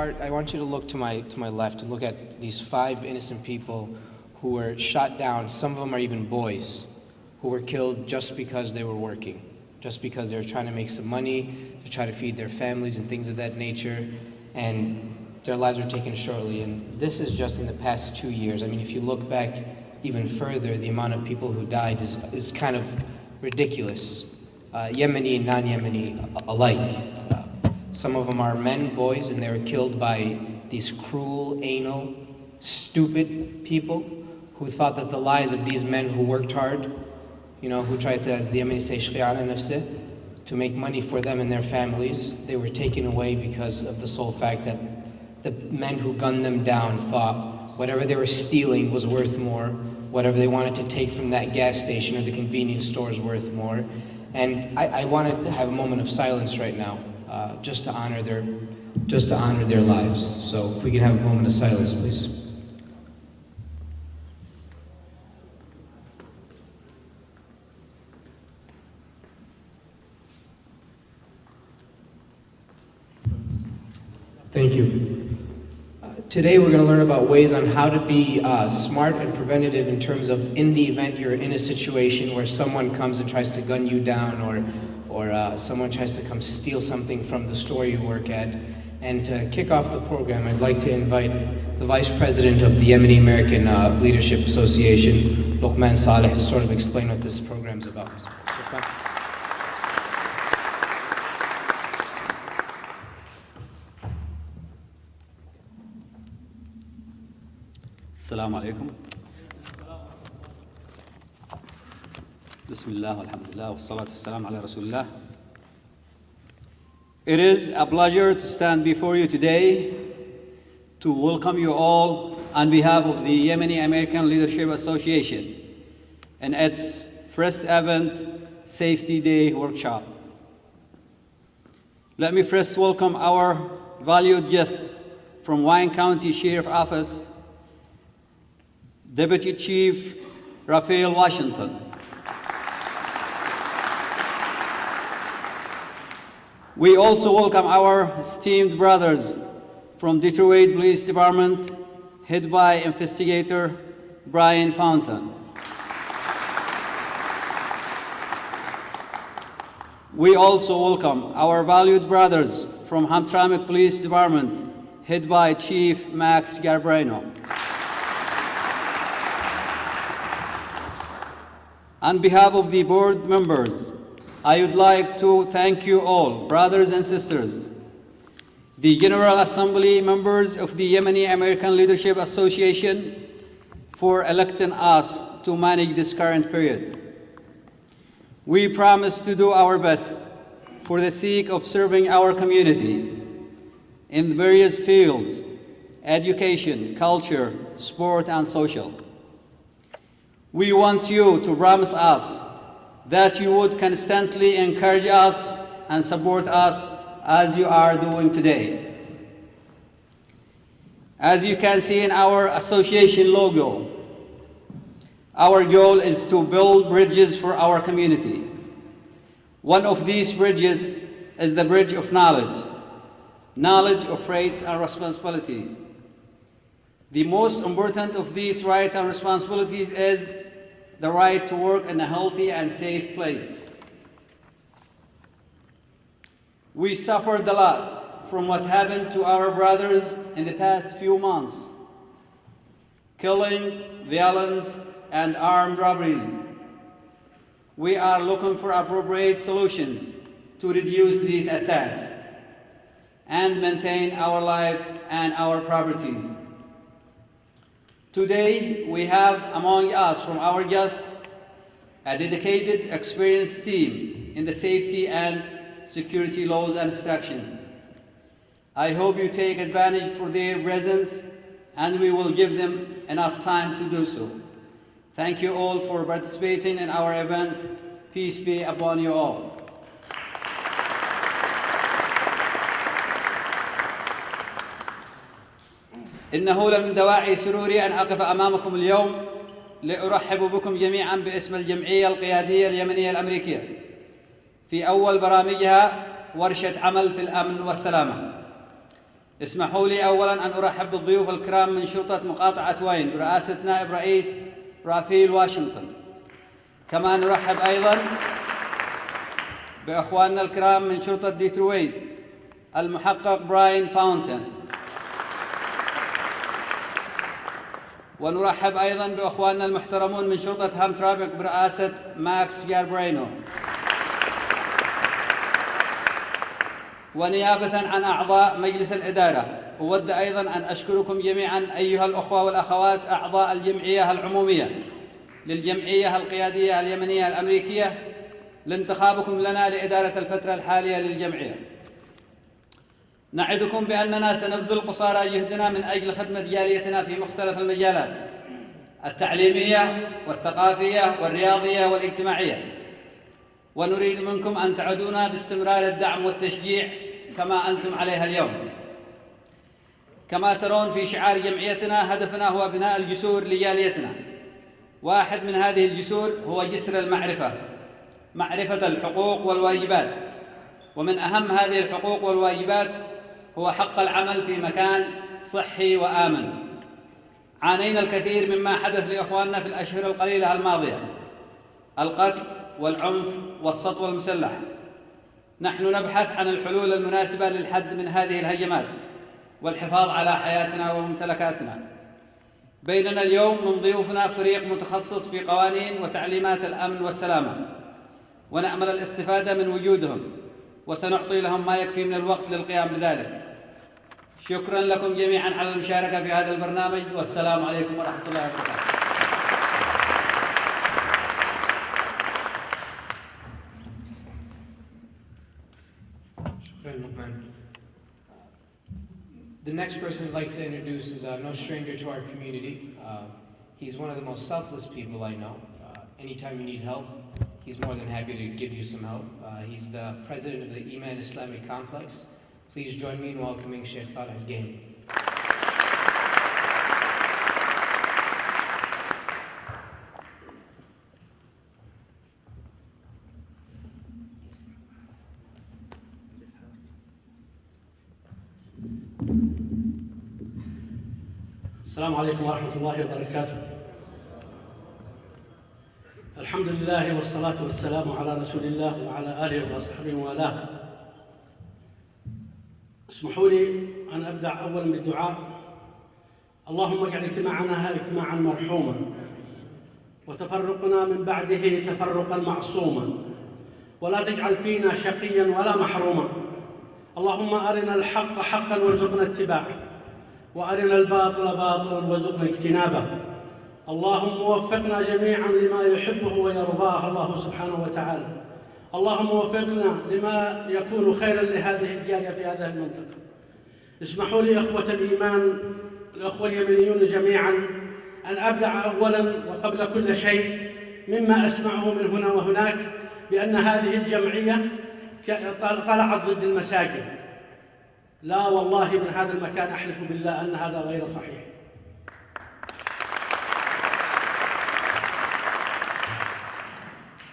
start, I want you to look to my left and look at these 5 innocent people who were shot down. Some of them are even boys who were killed just because they were working, just because they were trying to make some money to try to feed their families and things of that nature, and their lives were taken shortly. And this is just in the past 2 years. I mean, if you look back even further, the amount of people who died is kind of ridiculous. Yemeni and non-Yemeni alike. Some of them are men, boys, and they were killed by these cruel, anal, stupid people who thought that the lives of these men who worked hard, who tried to, as the Yemeni say, shqi'ala nafseh, to make money for them and their families, they were taken away because of the sole fact that the men who gunned them down thought whatever they were stealing was worth more, whatever they wanted to take from that gas station or the convenience store is worth more. And I wanted to have a moment of silence right now, just to honor their lives. So if we can have a moment of silence, please. Thank you. Today we're going to learn about ways on how to be smart and preventative in terms of, in the event you're in a situation where someone comes and tries to gun you down, or someone tries to come steal something from the store you work at. And to kick off the program, I'd like to invite the Vice President of the Yemeni American Leadership Association, Luqman Saleh, to sort of explain what this program's about. السلام عليكم. بسم الله والحمد لله والصلاة والسلام على رسول الله. It is a pleasure to stand before you today to welcome you all on behalf of the Yemeni American Leadership Association and its first event, Safety Day Workshop. Let me first welcome our valued guests from Wine County Sheriff Office, Deputy Chief Raphael Washington. We also welcome our esteemed brothers from Detroit Police Department, headed by Investigator Brian Fountain. We also welcome our valued brothers from Hamtramck Police Department, headed by Chief Max Garbarino. On behalf of the board members, I would like to thank you all, brothers and sisters, the General Assembly members of the Yemeni American Leadership Association, for electing us to manage this current period. We promise to do our best for the sake of serving our community in various fields: education, culture, sport, and social. We want you to promise us that you would constantly encourage us and support us as you are doing today. As you can see in our association logo, our goal is to build bridges for our community. One of these bridges is the bridge of knowledge, knowledge of rights and responsibilities. The most important of these rights and responsibilities is the right to work in a healthy and safe place. We suffered a lot from what happened to our brothers in the past few months: killing, violence, and armed robberies. We are looking for appropriate solutions to reduce these attacks and maintain our life and our properties. Today, we have among us from our guests a dedicated, experienced team in the safety and security laws and instructions. I hope you take advantage for their presence, and we will give them enough time to do so. Thank you all for participating in our event. Peace be upon you all. إنه لمن دواعي سروري أن أقف أمامكم اليوم لأرحب بكم جميعاً باسم الجمعية القيادية اليمنية الأمريكية في أول برامجها ورشة عمل في الأمن والسلامة. اسمحوا لي أولاً أن أرحب بالضيوف الكرام من شرطة مقاطعة وين برئاسة نائب رئيس رافيل واشنطن. كما نرحب أيضاً بأخواننا الكرام من شرطة ديترويت المحقق براين فاونتن. ونرحب أيضاً بأخواننا المحترمون من شرطة هامترابك برئاسة ماكس جاربرينو. ونيابة عن أعضاء مجلس الإدارة أود أيضاً أن أشكركم جميعاً أيها الأخوة والأخوات أعضاء الجمعية العمومية للجمعية القيادية اليمنية الأمريكية لانتخابكم لنا لإدارة الفترة الحالية للجمعية. نعدكم بأننا سنبذل قصارى جهدنا من أجل خدمة جاليتنا في مختلف المجالات التعليمية والثقافية والرياضية والاجتماعية، ونريد منكم أن تعدونا باستمرار الدعم والتشجيع كما أنتم عليها اليوم. كما ترون في شعار جمعيتنا هدفنا هو بناء الجسور لجاليتنا. واحد من هذه الجسور هو جسر المعرفة، معرفة الحقوق والواجبات، ومن أهم هذه الحقوق والواجبات هو حق العمل في مكان صحي وآمن. عانينا الكثير مما حدث لإخواننا في الأشهر القليلة الماضية: القتل والعنف والسطو المسلح. نحن نبحث عن الحلول المناسبة للحد من هذه الهجمات والحفاظ على حياتنا وممتلكاتنا. بيننا اليوم من ضيوفنا فريق متخصص في قوانين وتعليمات الأمن والسلامة، ونأمل الاستفادة من وجودهم، وسنعطي لهم ما يكفي من الوقت للقيام بذلك. شكراً لكم جميعاً على المشاركة في هذا البرنامج، والسلام عليكم ورحمة الله وبركاته. The next person I'd like to introduce is no stranger to our community. He's one of the most selfless people I know. Anytime you need help, he's more than happy to give you some help. He's the president of the Iman Islamic Complex. Please join me in welcoming Sheikh Saleh Al-Gain. السلام عليكم ورحمة الله وبركاته. الحمد لله والصلاة والسلام على رسول الله وعلى آله وصحبه وآله. اسمحوا لي أن أبدأ أولا بالدعاء. اللهم اجعل اجتماعنا هذا اجتماعا مرحوما، وتفرقنا من بعده تفرقا معصوما، ولا تجعل فينا شقيا ولا محروما. اللهم أرنا الحق حقا وارزقنا اتباعه، وأرنا الباطل باطلا وارزقنا اجتنابه. اللهم وفقنا جميعا لما يحبه ويرضاه الله سبحانه وتعالى. اللهم وفقنا لما يكون خيرا لهذه الجالية في هذه المنطقة. اسمحوا لي إخوة الإيمان، الأخوة اليمنيون جميعا، أن أبدأ أولا وقبل كل شيء مما أسمعه من هنا وهناك بأن هذه الجمعية طلعت ضد المساجد. لا والله، من هذا المكان أحلف بالله أن هذا غير صحيح.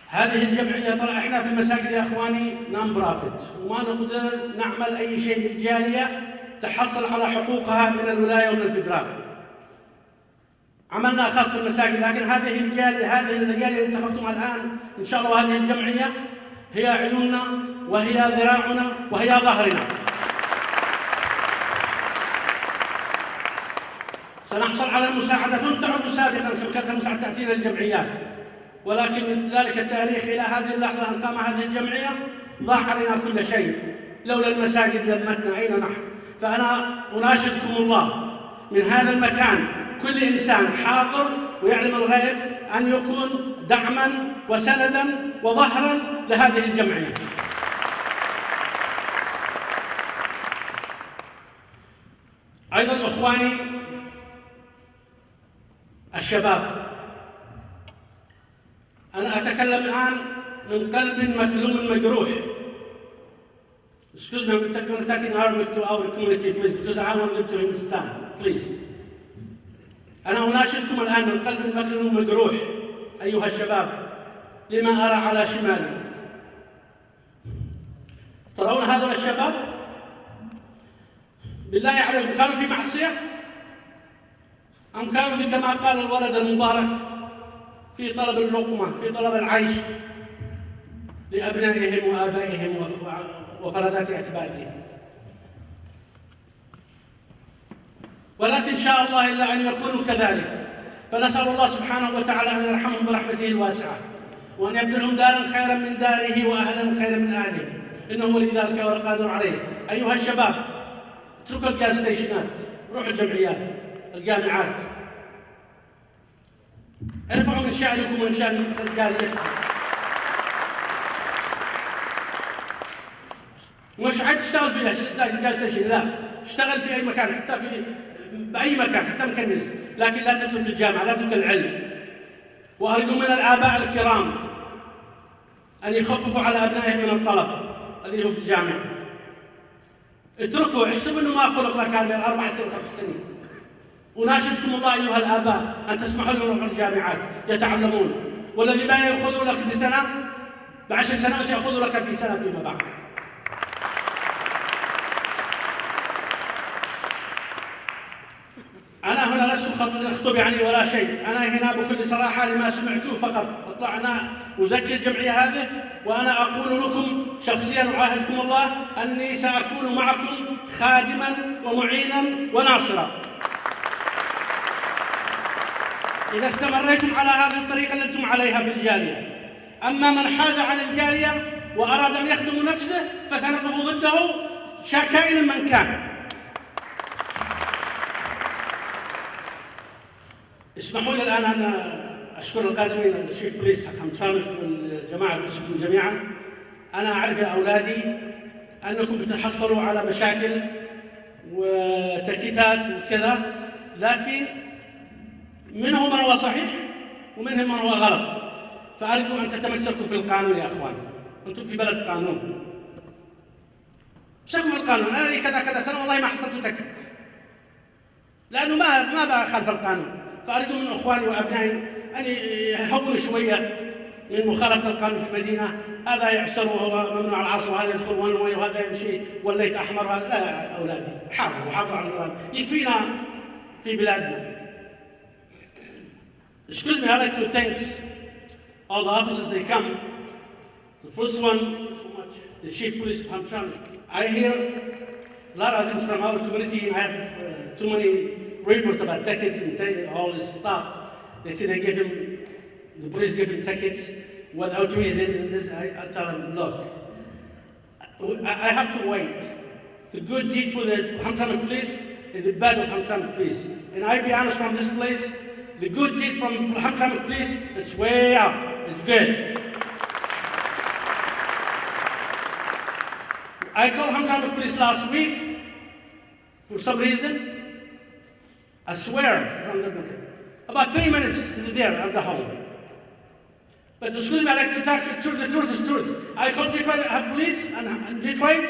هذه الجمعية طلع احنا في المساجد يا اخواني نون بروفيت، وما نقدر نعمل اي شيء للجالية تحصل على حقوقها من الولاية ومن الفدرال. عملنا خاص في المساجد، لكن هذه الجالية اللي انتخبتم الآن إن شاء الله، هذه الجمعية هي عيوننا وهي ذراعنا وهي ظهرنا. سنحصل على المساعدة. كنت تعرف سابقا كم كانت المساعدة تأتينا الجمعيات، ولكن من ذلك التاريخ إلى هذه اللحظة أن قام هذه الجمعية ضاع علينا كل شيء. لولا المساجد لمتنا أين نحن؟ فأنا أناشدكم الله من هذا المكان، كل إنسان حاضر ويعلم الغيب، أن يكون دعما وسندا وظهرا لهذه الجمعية. أيضا إخواني الشباب، أنا أتكلم الآن من قلب مكلوم مجروح. Excuse me, I'm attacking Arabic to our community, please, because I want them to understand, please. أنا أناشدكم الآن من قلب مكلوم مجروح أيها الشباب، لما أرى على شمالي. ترون هذول الشباب؟ بالله عليكم كانوا في معصية؟ أم كانوا في كما قال الولد المبارك في طلب اللقمة، في طلب العيش لأبنائهم وآبائهم وفرادات أكبادهم؟ ولكن إن شاء الله إلا أن يكونوا كذلك، فنسأل الله سبحانه وتعالى أن يرحمهم برحمته الواسعة، وأن يبدلهم دارا خيرا من داره وأهلا خيرا من أهله، إنه ولي ذلك والقادر عليه. أيها الشباب، اتركوا الجاز ستيشنات، روحوا الجمعيات، الجامعات، ارفعوا من شأنكم ومن شأن رجاليتكم. مش عاد تشتغل فيها جاز ستيشن، لا، اشتغل في أي مكان، حتى بأي مكان، حتى مكنس، لكن لا تترك الجامعة، لا تترك العلم. وأرجو من الآباء الكرام أن يخففوا على أبنائهم من الطلب اللي هو في الجامعة. اتركوا، احسبوا أنه ما خلق لك هذه 4 سنين 5 سنين. وناشدكم الله أيها الآباء أن تسمحوا لهم يروحوا الجامعات يتعلمون، والذي ما يأخذوا لك بسنة ب10 سنوات سيأخذوا لك في سنة فيما بعد. أنا هنا لست أخطب يعني ولا شيء، أنا هنا بكل صراحة لما سمعته فقط أطلع أنا أزكي الجمعية هذه، وأنا أقول لكم شخصيا أعاهدكم الله أني سأكون معكم خادما ومعينا وناصرا إذا استمريتم على هذه الطريقة التي أنتم عليها في الجالية. أما من حاد عن الجالية وأراد أن يخدم نفسه فسنقف ضده كائنا من كان. اسمحوا لي الآن أن أشكر القادمين، الشيف بوليس حمد فامل والجماعة باسمكم جميعا. أنا أعرف يا أولادي أنكم بتحصلوا على مشاكل وتكتات وكذا، لكن منهم من هو صحيح ومنهم من هو غلط، فأرجو أن تتمسكوا في القانون يا أخوان، أنتم في بلد قانون، امسكوا في القانون. أنا لي كذا سنة والله ما حصلت تكت، لأنه ما بخالف القانون. فأرجو من إخواني وأبنائي أن يهونوا شوية من مخالفة القانون في المدينة. هذا يعسر وهو ممنوع العصر، وهذا يدخل وهذا وهذا يمشي والليت أحمر، وهذا لا يا أولادي، حافظوا على النظام، يكفينا في بلادنا. Excuse me, I'd like to thank all the officers they come. The first one, the Chief Police of Hamtramck. I hear a lot of things from our community. I have too many reports about tickets and all this stuff. They say the police give him tickets without reason. And this, I tell them, look, I have to wait. The good deed for the Hamtramck police is the bad of Hamtramck police. And I be honest from this place, the good deed from Hamtramck police, it's way up. It's good. I called Hamtramck police last week for some reason. I swear, from about 3 minutes is there at the home. But excuse me, I like to talk the truth. The truth is truth. I called Detroit police and Detroit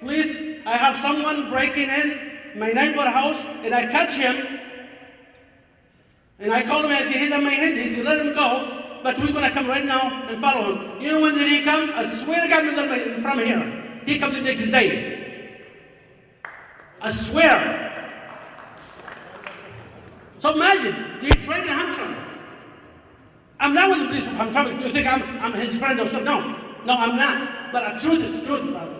police. I have someone breaking in my neighbor house, and I catch him. And I called him and I said, he's on my head. He said, let him go, but we're going to come right now and follow him. You know when did he come? I swear to God, from here. He comes the next day. I swear. So imagine, Detroit and Hamtramck. I'm not with the police from Hamtramck to think I'm his friend or something. No, I'm not. But the truth is truth, brother.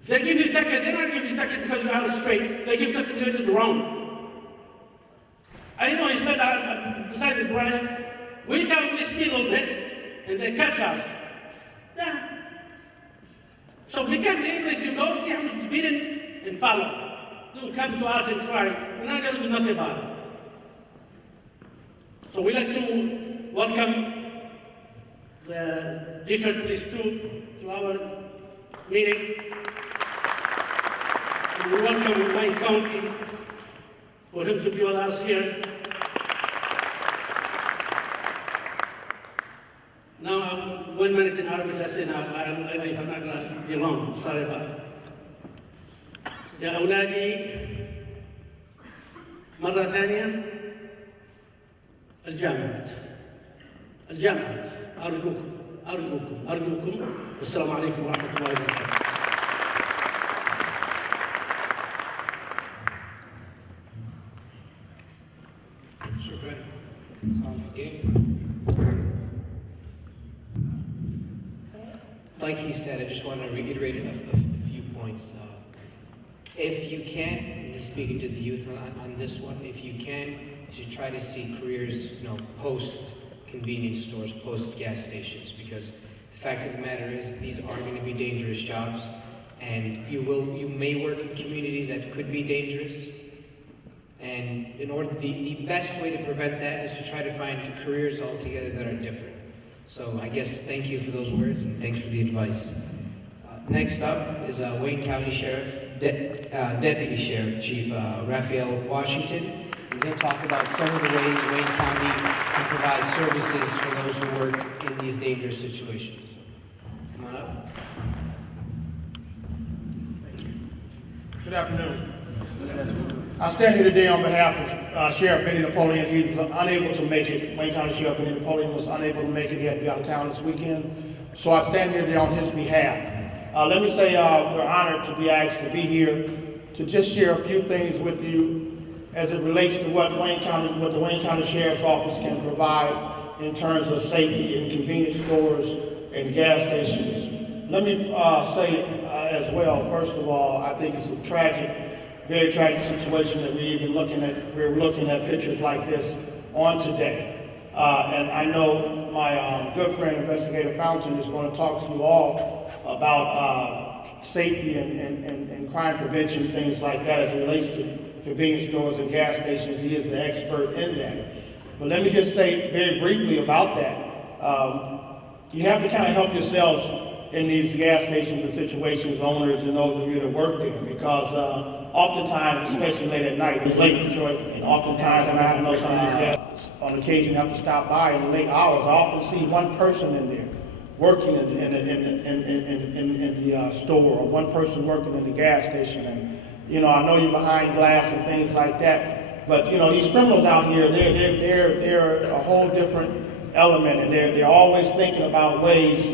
If they give you a ticket, they're not giving you a ticket because you're out of straight. They give you a ticket because you're wrong. I know he's not beside the brush. We speed a little bit, and they catch us. Yeah. So be careful English, you go, see how much speeding, and follow. Don't come to us and cry. We're not going to do nothing about it. So we'd like to welcome the Detroit Police to our meeting. And we welcome Wayne County for him to be with us here. Now, 1 minute in Arabic, that's enough. I'm not going to be long. I'm sorry about it. يا أولادي مرة ثانية الجامعات أرجوكم والسلام عليكم ورحمة الله وبركاته. Sounds good. Like he said, I just want to reiterate a few points. If you can, and he's speaking to the youth on this one, if you can, you should try to see careers, post convenience stores, post gas stations, because the fact of the matter is these are going to be dangerous jobs, and you may work in communities that could be dangerous. And the best way to prevent that is to try to find careers altogether that are different. So I guess thank you for those words and thanks for the advice. Next up is Wayne County Sheriff, Deputy Sheriff Chief Raphael Washington. And he'll talk about some of the ways Wayne County can provide services for those who work in these dangerous situations. Come on up. Good afternoon. I stand here today on behalf of Sheriff Benny Napoleon. He was unable to make it. Wayne County Sheriff Benny Napoleon was unable to make it. He had to be out of town this weekend. So I stand here today on his behalf. Let me say we're honored to be asked to be here to just share a few things with you as it relates to what the Wayne County Sheriff's Office can provide in terms of safety in convenience stores and gas stations. Let me say as well, first of all, I think it's a very tragic situation that we're looking at pictures like this on today. And I know my good friend, Investigator Fountain, is going to talk to you all about safety and crime prevention, things like that as it relates to convenience stores and gas stations. He is the expert in that. But let me just say very briefly about that. You have to kind of help yourselves in these gas stations and situations, owners and those of you that work there, because oftentimes, especially late at night, it's late in Detroit, and oftentimes, and I know some of these gas on occasion have to stop by in the late hours. I often see one person in there working in the store, or one person working in the gas station. And I know you're behind glass and things like that, but these criminals out here, they're a whole different element, and they're always thinking about ways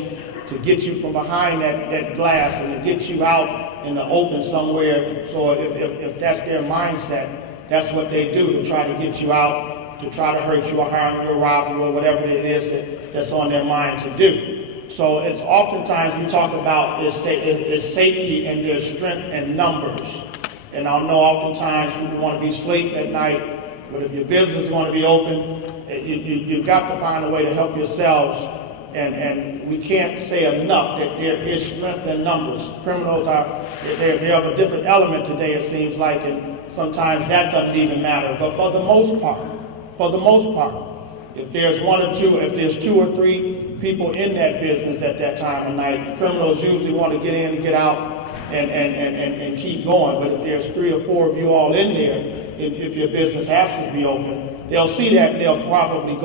to get you from behind that glass and to get you out in the open somewhere. So if that's their mindset, that's what they do, to try to get you out, to try to hurt you or harm you or rob you or whatever it is that's on their mind to do. So it's oftentimes we talk about is safety and their strength and numbers. And I know oftentimes people want to be asleep at night, but if your business is going to be open, you've got to find a way to help yourselves. And we can't say enough that there is strength in numbers. Criminals they're of a different element today, it seems like, and sometimes that doesn't even matter. But for the most part, if there's one or two, if there's two or three people in that business at that time of night, criminals usually want to get in and get out and keep going. But if there's 3 or 4 of you all in there, if your business has to be open, they'll see that and they'll probably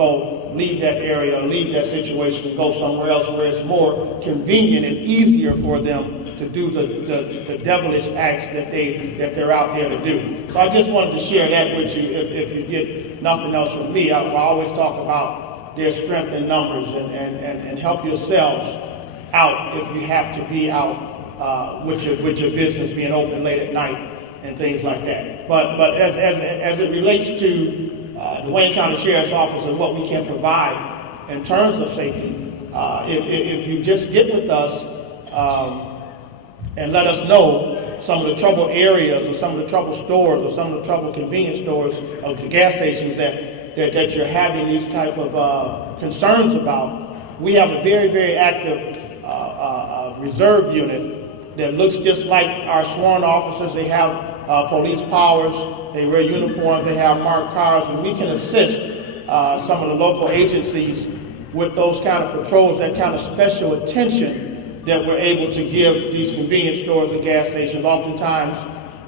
leave that area, leave that situation, and go somewhere else where it's more convenient and easier for them to do the devilish acts that they're out there to do. So I just wanted to share that with you. If you get nothing else from me, I always talk about their strength in numbers and help yourselves out if you have to be out with your business being open late at night and things like that. But as it relates to the Wayne County Sheriff's Office and what we can provide in terms of safety, if you just get with us and let us know some of the trouble areas or some of the trouble stores or some of the trouble convenience stores or the gas stations that you're having these type of concerns about, we have a very, very active reserve unit that looks just like our sworn officers. They have police powers, they wear uniforms, they have marked cars, and we can assist some of the local agencies with those kind of patrols, that kind of special attention that we're able to give these convenience stores and gas stations. Oftentimes,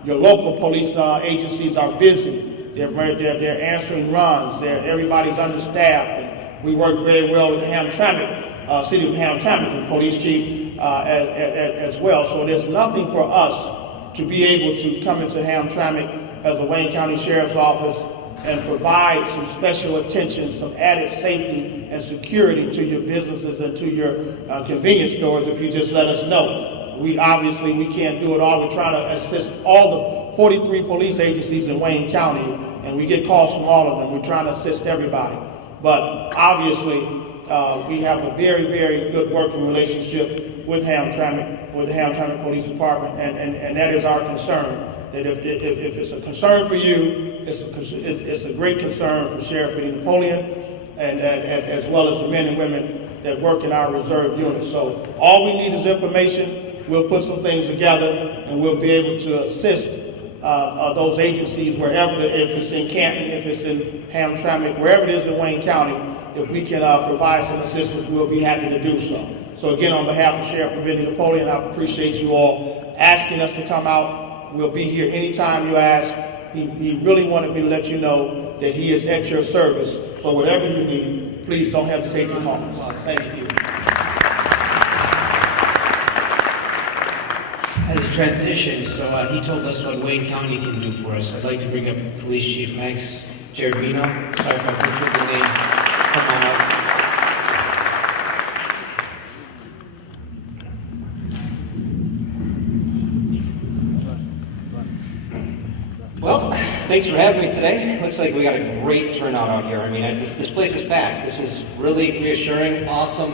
your local police agencies are busy. They're answering runs. Everybody's understaffed. And we work very well with the Hamtramck, City of Hamtramck, the police chief as well. So there's nothing for us to be able to come into Hamtramck as a Wayne County Sheriff's Office and provide some special attention, some added safety and security to your businesses and to your convenience stores if you just let us know. We can't do it all. We're trying to assist all the 43 police agencies in Wayne County, and we get calls from all of them. We're trying to assist everybody. But obviously, we have a very, very good working relationship with the Hamtramck Police Department, and that is our concern. That if it's a concern for you, it's a great concern for Sheriff Benny Napoleon, and as well as the men and women that work in our reserve units. So all we need is information. We'll put some things together, and we'll be able to assist those agencies wherever, if it's in Canton, if it's in Hamtramck, wherever it is in Wayne County. If we can provide some assistance, we'll be happy to do so. So again, on behalf of Sheriff Benny Napoleon, I appreciate you all asking us to come out. We'll be here anytime you ask. He really wanted me to let you know that he is at your service. So whatever you need, please don't hesitate to call us. Thank you. As a transition, so he told us what Wayne County can do for us. I'd like to bring up Police Chief Max Jerabino. Sorry if I butchered the name. Come on up. Well, thanks for having me today. Looks like we got a great turnout out here. I mean, this place is packed. This is really reassuring, awesome.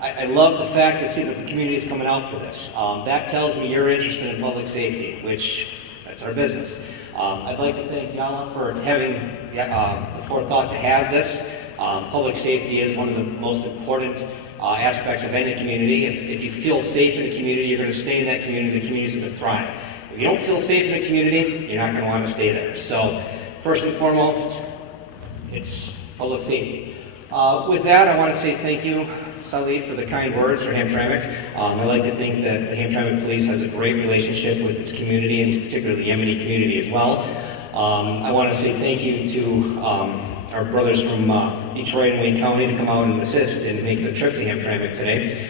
I love the fact that the community is coming out for this. That tells me you're interested in public safety, which that's our business. I'd like to thank Yala for having the forethought to have this. Public safety is one of the most important aspects of any community. If you feel safe in a community, you're going to stay in that community. The community's going to thrive. If you don't feel safe in a community, you're not going to want to stay there. So, first and foremost, it's public safety. With that, I want to say thank you, Salih, for the kind words for Hamtramck. I like to think that the Hamtramck Police has a great relationship with its community, and particularly the Yemeni community as well. I want to say thank you to our brothers from Detroit and Wayne County to come out and assist in making the trip to Hamtramck today.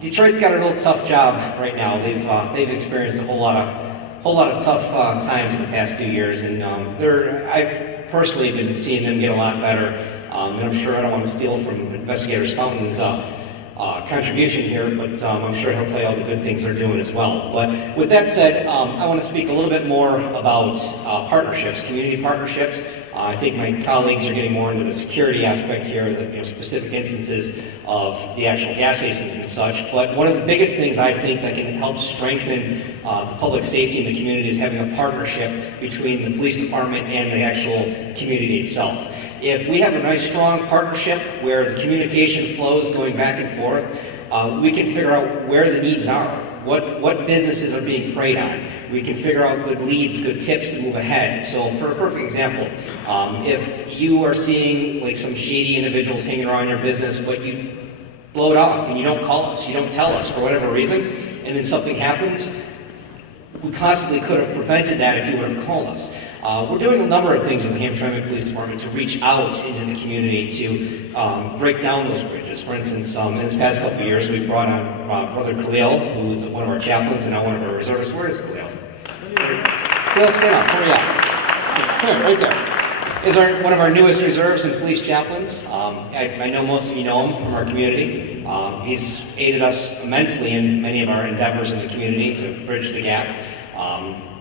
Detroit's got a real tough job right now. They've experienced a whole lot of tough times in the past few years, and I've personally been seeing them get a lot better. And I'm sure I don't want to steal from Investigator Fountain's contribution here, but I'm sure he'll tell you all the good things they're doing as well. But with that said, I want to speak a little bit more about partnerships, community partnerships. I think my colleagues are getting more into the security aspect here, the specific instances of the actual gas stations and such. But one of the biggest things I think that can help strengthen the public safety in the community is having a partnership between the police department and the actual community itself. If we have a nice strong partnership where the communication flows going back and forth, we can figure out where the needs are, what businesses are being preyed on. We can figure out good leads, good tips to move ahead. So for a perfect example, if you are seeing like some shady individuals hanging around your business, but you blow it off and you don't call us, you don't tell us for whatever reason, and then something happens, we possibly could have prevented that if you would have called us. We're doing a number of things with the Hamtramck Police Department to reach out into the community to break down those bridges. For instance, in this past couple of years, we brought on Brother Khalil, who is one of our chaplains and now one of our reservists. Where is Khalil? Khalil, stand up. Where are you at? Come here, right there. Is one of our newest reserves and police chaplains. I know most of you know him from our community. He's aided us immensely in many of our endeavors in the community to bridge the gap.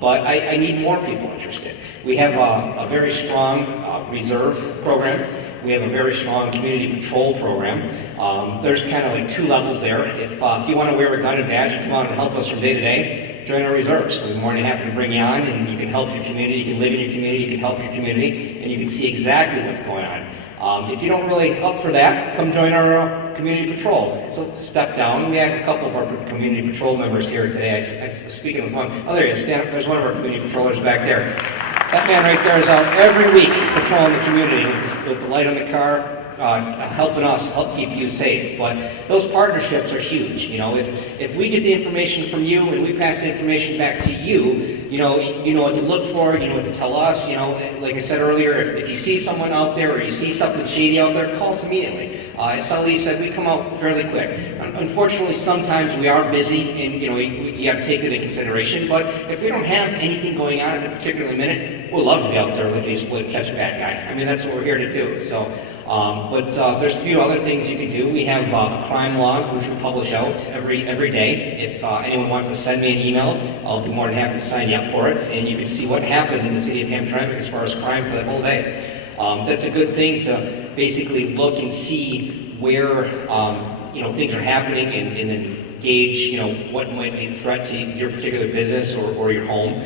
But I need more people interested. We have a very strong reserve program. We have a very strong community patrol program. There's kind of like two levels there. If you want to wear a gun and badge and come out and help us from day to day, join our reserves. We're more than happy to bring you on, and you can help your community, you can live in your community, you can help your community, and you can see exactly what's going on. If you don't really up for that, come join our community patrol. It's a step down. We have a couple of our community patrol members here today. I was speaking with one. Oh, there he is. Stand up. There's one of our community patrollers back there. That man right there is out every week patrolling the community with the light on the car, helping us help keep you safe. But those partnerships are huge. You know, if we get the information from you and we pass the information back to you, you know what to look for, you know what to tell us. You know, like I said earlier, if you see someone out there or you see something shady out there, call us immediately. As Salih said, we come out fairly quick. Unfortunately, sometimes we are busy, and you have to take it into consideration. But if we don't have anything going on at the particular minute, we'll love to be out there lickety split, catch a bad guy. I mean, that's what we're here to do. So, but there's a few other things you can do. We have a crime log, which we publish out every day. If anyone wants to send me an email, I'll be more than happy to sign you up for it, and you can see what happened in the city of Hamtramck as far as crime for that whole day. That's a good thing to basically look and see where things are happening and then gauge what might be a threat to your particular business or your home.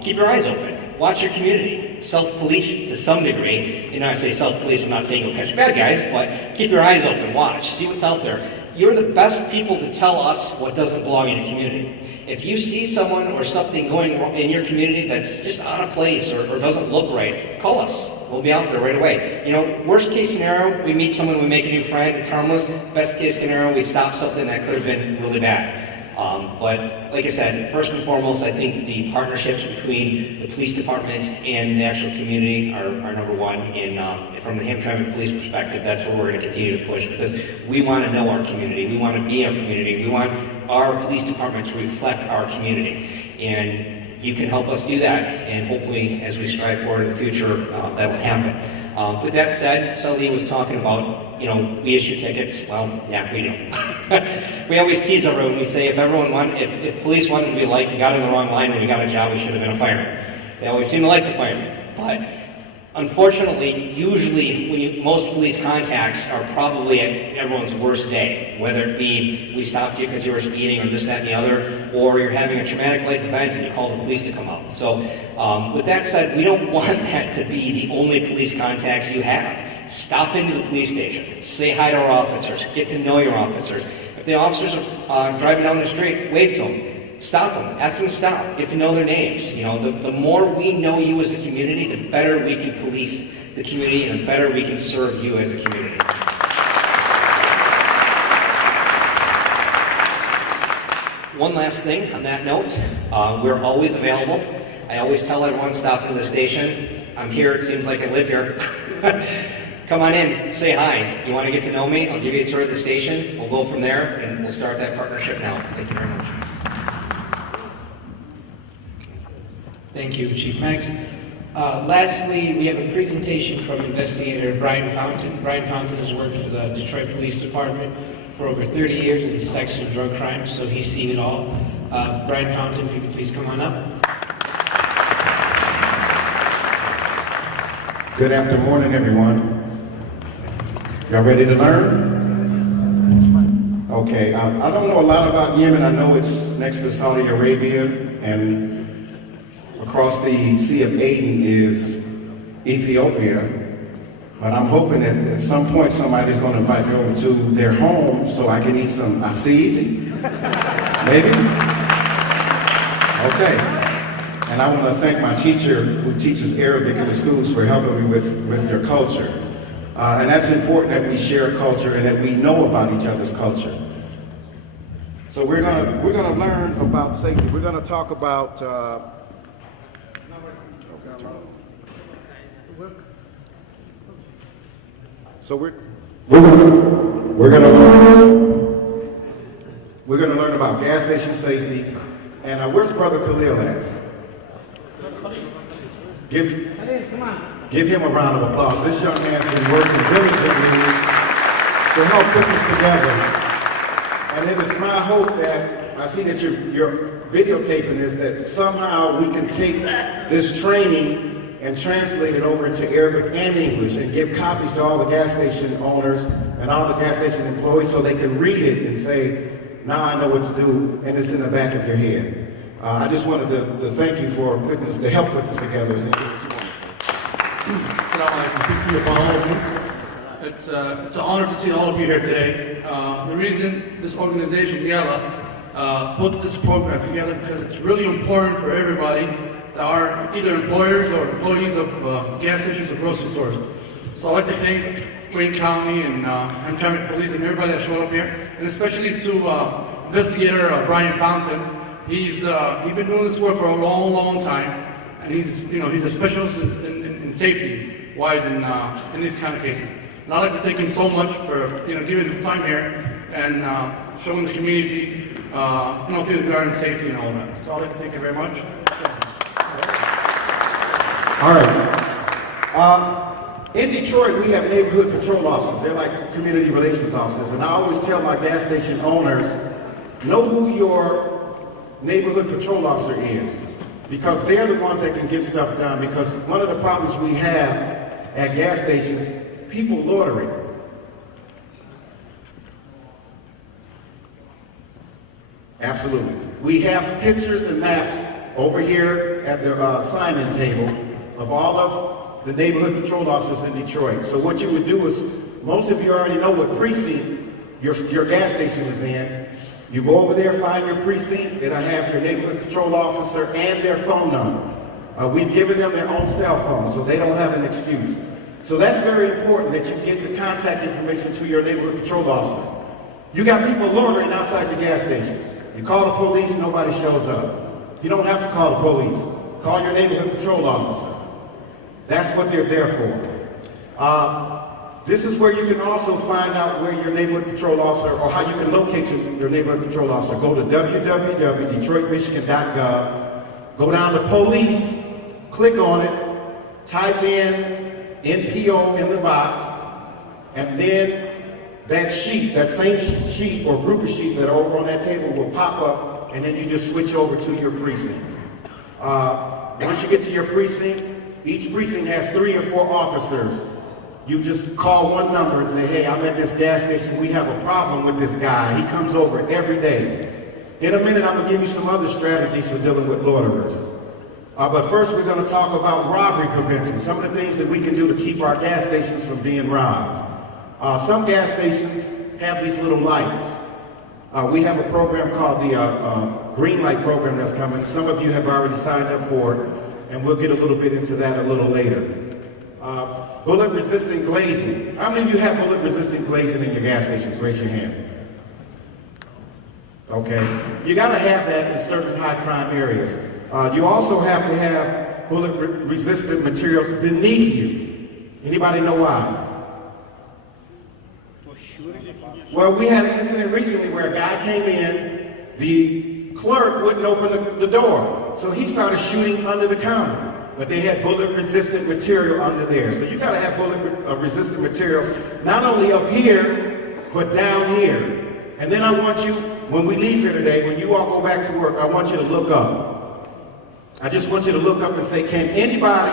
Keep your eyes open. Watch your community. Self-police to some degree. I say self-police, I'm not saying go catch bad guys, but keep your eyes open. Watch. See what's out there. You're the best people to tell us what doesn't belong in your community. If you see someone or something going wrong in your community that's just out of place or doesn't look right, call us. We'll be out there right away. Worst case scenario, we meet someone, we make a new friend, it's harmless. Best case scenario, we stop something that could have been really bad. But like I said, first and foremost, I think the partnerships between the police department and the actual community are number one. And from the Hamtramck Police perspective, that's where we're going to continue to push, because we want to know our community. We want to be our community. We want our police department to reflect our community. And you can help us do that. And hopefully, as we strive forward in the future, that will happen. With that said, Sully was talking about, we issue tickets. Well, yeah, we do. We always tease everyone. We say if police wanted to be like, we got in the wrong line when we got a job, we should have been a fireman. They always seem to like the fireman. But unfortunately, usually most police contacts are probably at everyone's worst day, whether it be we stopped you because you were speeding or this, that, and the other, or you're having a traumatic life event and you call the police to come out. So with that said, we don't want that to be the only police contacts you have. Stop into the police station. Say hi to our officers. Get to know your officers. If the officers are driving down the street, wave to them. Stop them. Ask them to stop. Get to know their names. The more we know you as a community, the better we can police the community and the better we can serve you as a community. One last thing on that note, we're always available. I always tell everyone, stop into the station. I'm here, it seems like I live here. Come on in, say hi. You want to get to know me? I'll give you a tour of the station. We'll go from there, and we'll start that partnership now. Thank you very much. Thank you, Chief Max. Lastly, we have a presentation from investigator Brian Fountain. Brian Fountain has worked for the Detroit Police Department for over 30 years in sex and drug crimes, so he's seen it all. Brian Fountain, if you could please come on up. Good afternoon, everyone. Y'all ready to learn? Okay, I don't know a lot about Yemen. I know it's next to Saudi Arabia, and across the Sea of Aden is Ethiopia. But I'm hoping that at some point somebody's going to invite me over to their home so I can eat some asid. Maybe? Okay. And I want to thank my teacher who teaches Arabic in the schools for helping me with your culture. And that's important that we share culture and that we know about each other's culture. So we're gonna learn about safety. We're gonna talk about we're gonna learn about gas station safety. And where's Brother Khalil at? Give him a round of applause. This young man's been working diligently to help put this together. And it is my hope that, I see that you're videotaping this, that somehow we can take this training and translate it over into Arabic and English and give copies to all the gas station owners and all the gas station employees so they can read it and say, now I know what to do, and it's in the back of your head. I just wanted to thank you for putting this, to help put this together. Assalamu alaikum. Peace be upon all of you. It's an honor to see all of you here today. The reason this organization, Yala, put this program together because it's really important for everybody that are either employers or employees of gas stations or grocery stores. So I'd like to thank Wayne County and Hamtramck Police and everybody that showed up here, and especially to investigator Brian Fountain. He's been doing this work for a long, long time, and he's a specialist in safety wise in these kind of cases. And I'd like to thank him so much for giving his time here and showing the community things regarding safety and all that. So I'd like to thank you very much. All right. In Detroit, we have neighborhood patrol officers. They're like community relations officers. And I always tell my gas station owners, know who your neighborhood patrol officer is, because they're the ones that can get stuff done. Because one of the problems we have at gas stations, people loitering. Absolutely. We have pictures and maps over here at the sign-in table of all of the neighborhood patrol officers in Detroit. So what you would do is, most of you already know what precinct your gas station is in. You go over there, find your precinct, it'll have your neighborhood patrol officer and their phone number. We've given them their own cell phone, so they don't have an excuse. So that's very important that you get the contact information to your neighborhood patrol officer. You got people loitering outside your gas stations. You call the police, nobody shows up. You don't have to call the police. Call your neighborhood patrol officer. That's what they're there for. This is where you can also find out where your neighborhood patrol officer, or how you can locate your neighborhood patrol officer. Go to www.detroitmichigan.gov, go down to police, click on it, type in NPO in the box, and then that sheet, that same sheet or group of sheets that are over on that table will pop up, and then you just switch over to your precinct. Once you get to your precinct, each precinct has 3 or 4 officers. You just call one number and say, hey, I'm at this gas station, we have a problem with this guy. He comes over every day. In a minute, I'm gonna give you some other strategies for dealing with loiterers. But first, we're gonna talk about robbery prevention, some of the things that we can do to keep our gas stations from being robbed. Some gas stations have these little lights. We have a program called the Green Light program that's coming. Some of you have already signed up for it, and we'll get a little bit into that a little later. Bullet-resistant glazing. How many of you have bullet-resistant glazing in your gas stations? Raise your hand. Okay. You gotta have that in certain high-crime areas. You also have to have bullet-resistant materials beneath you. Anybody know why? Well, we had an incident recently where a guy came in, the clerk wouldn't open the door, so he started shooting under the counter. But they had bullet-resistant material under there. So you gotta have bullet-resistant material, not only up here, but down here. And then I want you, when we leave here today, when you all go back to work, I want you to look up. I just want you to look up and say, can anybody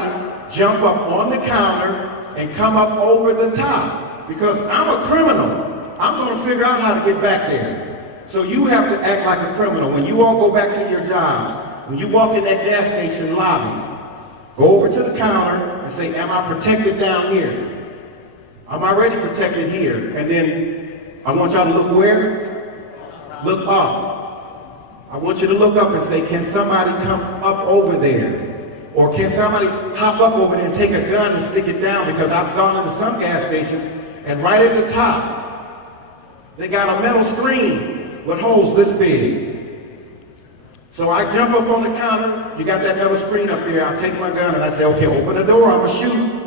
jump up on the counter and come up over the top? Because I'm a criminal. I'm gonna figure out how to get back there. So you have to act like a criminal. When you all go back to your jobs, when you walk in that gas station lobby, go over to the counter and say, am I protected down here? I'm already protected here. And then I want y'all to look where? Look up. I want you to look up and say, can somebody come up over there? Or can somebody hop up over there and take a gun and stick it down? Because I've gone into some gas stations, and right at the top, they got a metal screen with holes this big. So I jump up on the counter, you got that metal screen up there, I take my gun and I say, okay, open the door, I'm gonna shoot.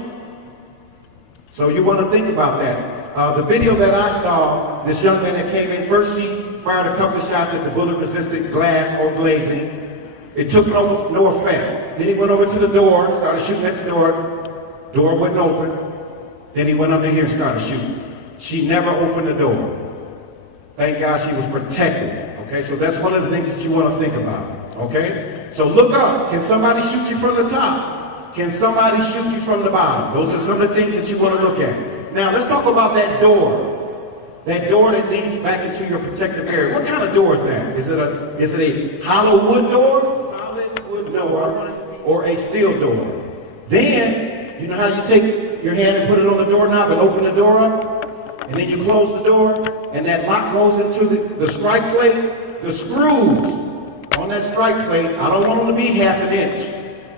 So you wanna think about that. The video that I saw, this young man that came in, first he fired a couple of shots at the bullet-resistant glass or glazing. It took no effect. Then he went over to the door, started shooting at the door wouldn't open. Then he went under here and started shooting. She never opened the door. Thank God she was protected. Okay, so that's one of the things that you want to think about. Okay, so look up. Can somebody shoot you from the top? Can somebody shoot you from the bottom? Those are some of the things that you want to look at. Now let's talk about that door. That door that leads back into your protective area. What kind of door is that? Is it a hollow wood door, solid wood door, or a steel door? Then you know how you take your hand and put it on the doorknob and open the door up? And then you close the door, and that lock goes into the strike plate. The screws on that strike plate, I don't want them to be ½ an inch.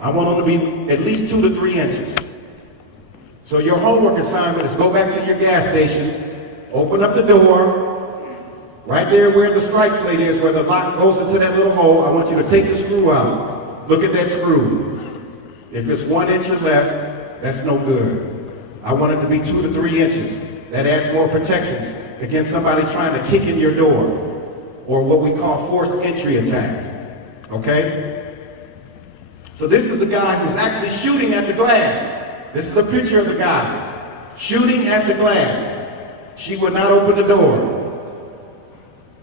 I want them to be at least 2 to 3 inches. So your homework assignment is go back to your gas stations, open up the door, right there where the strike plate is, where the lock goes into that little hole. I want you to take the screw out. Look at that screw. If it's 1 inch or less, that's no good. I want it to be 2 to 3 inches. That adds more protections against somebody trying to kick in your door, or what we call forced entry attacks. Okay? So this is the guy who's actually shooting at the glass. This is a picture of the guy shooting at the glass. She would not open the door.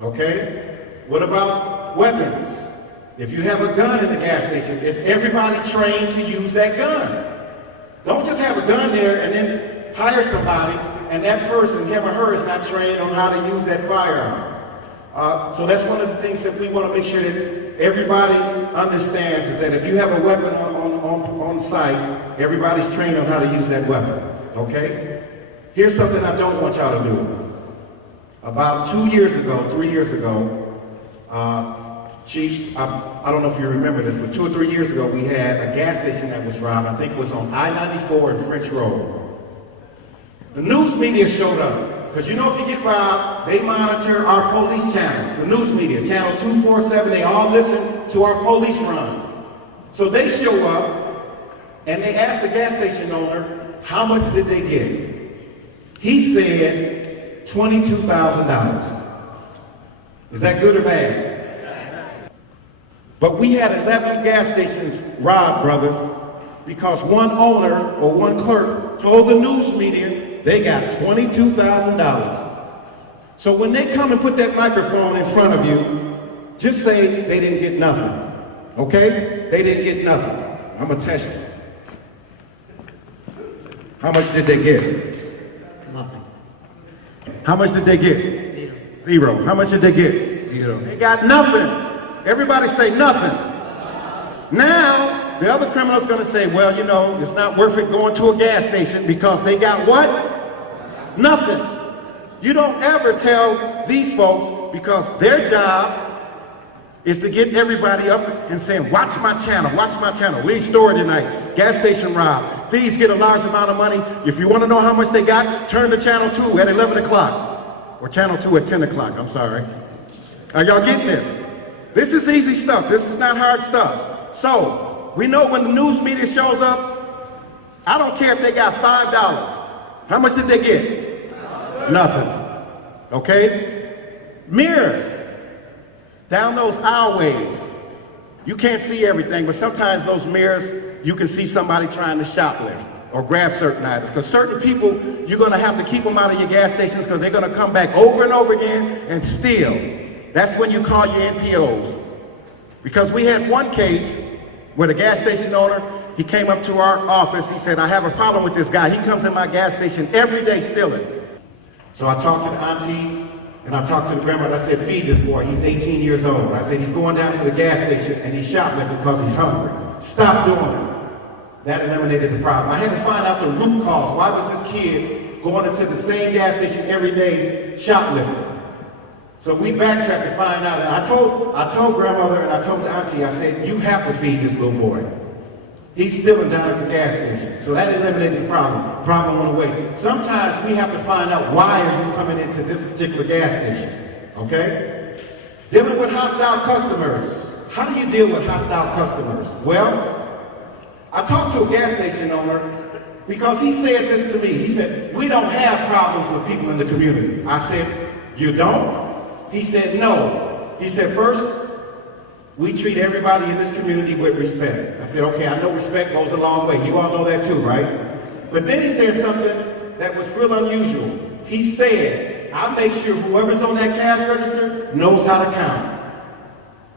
Okay? What about weapons? If you have a gun in the gas station, is everybody trained to use that gun? Don't just have a gun there and then hire somebody, and that person, him or her, is not trained on how to use that firearm. So that's one of the things that we want to make sure that everybody understands, is that if you have a weapon on site, everybody's trained on how to use that weapon, okay? Here's something I don't want y'all to do. About 3 years ago, Chiefs, I don't know if you remember this, but 2 or 3 years ago, we had a gas station that was robbed. I think it was on I-94 and French Road. The news media showed up, because you know if you get robbed, they monitor our police channels. The news media, channel 247, they all listen to our police runs. So they show up, and they ask the gas station owner, how much did they get? He said $22,000. Is that good or bad? But we had 11 gas stations robbed, brothers, because one owner or one clerk told the news media they got $22,000. So when they come and put that microphone in front of you, just say they didn't get nothing, okay? They didn't get nothing. I'm gonna test you. How much did they get? Nothing. How much did they get? Zero. Zero. How much did they get? Zero. They got nothing. Everybody say nothing. Now, the other criminal's gonna say, well, you know, it's not worth it going to a gas station because they got what? Nothing. You don't ever tell these folks, because their job is to get everybody up and saying, watch my channel, lead story tonight, gas station rob, thieves get a large amount of money. If you wanna know how much they got, turn to channel 2 at 11 o'clock, or channel 2 at 10 o'clock, I'm sorry. Are y'all getting this? This is easy stuff, this is not hard stuff. So, we know when the news media shows up, I don't care if they got $5. How much did they get? Nothing. Okay? Mirrors. Down those aisleways. You can't see everything, but sometimes those mirrors, you can see somebody trying to shoplift or grab certain items. Because certain people, you're gonna have to keep them out of your gas stations because they're gonna come back over and over again and steal. That's when you call your NPOs. Because we had one case where the gas station owner, he came up to our office, he said, I have a problem with this guy. He comes in my gas station every day stealing. So I talked to the auntie, and I talked to the grandma, and I said, feed this boy, he's 18 years old. I said, he's going down to the gas station, and he's shoplifting because he's hungry. Stop doing it. That eliminated the problem. I had to find out the root cause. Why was this kid going into the same gas station every day shoplifting? So we backtracked to find out, and I told grandmother and I told the auntie, I said, you have to feed this little boy. He's stealing down at the gas station. So that eliminated the problem. The problem went away. Sometimes we have to find out, why are you coming into this particular gas station, okay? Dealing with hostile customers. How do you deal with hostile customers? Well, I talked to a gas station owner because he said this to me. He said, we don't have problems with people in the community. I said, you don't? He said, no. He said, first, we treat everybody in this community with respect. I said, okay, I know respect goes a long way. You all know that too, right? But then he said something that was real unusual. He said, I make sure whoever's on that cash register knows how to count.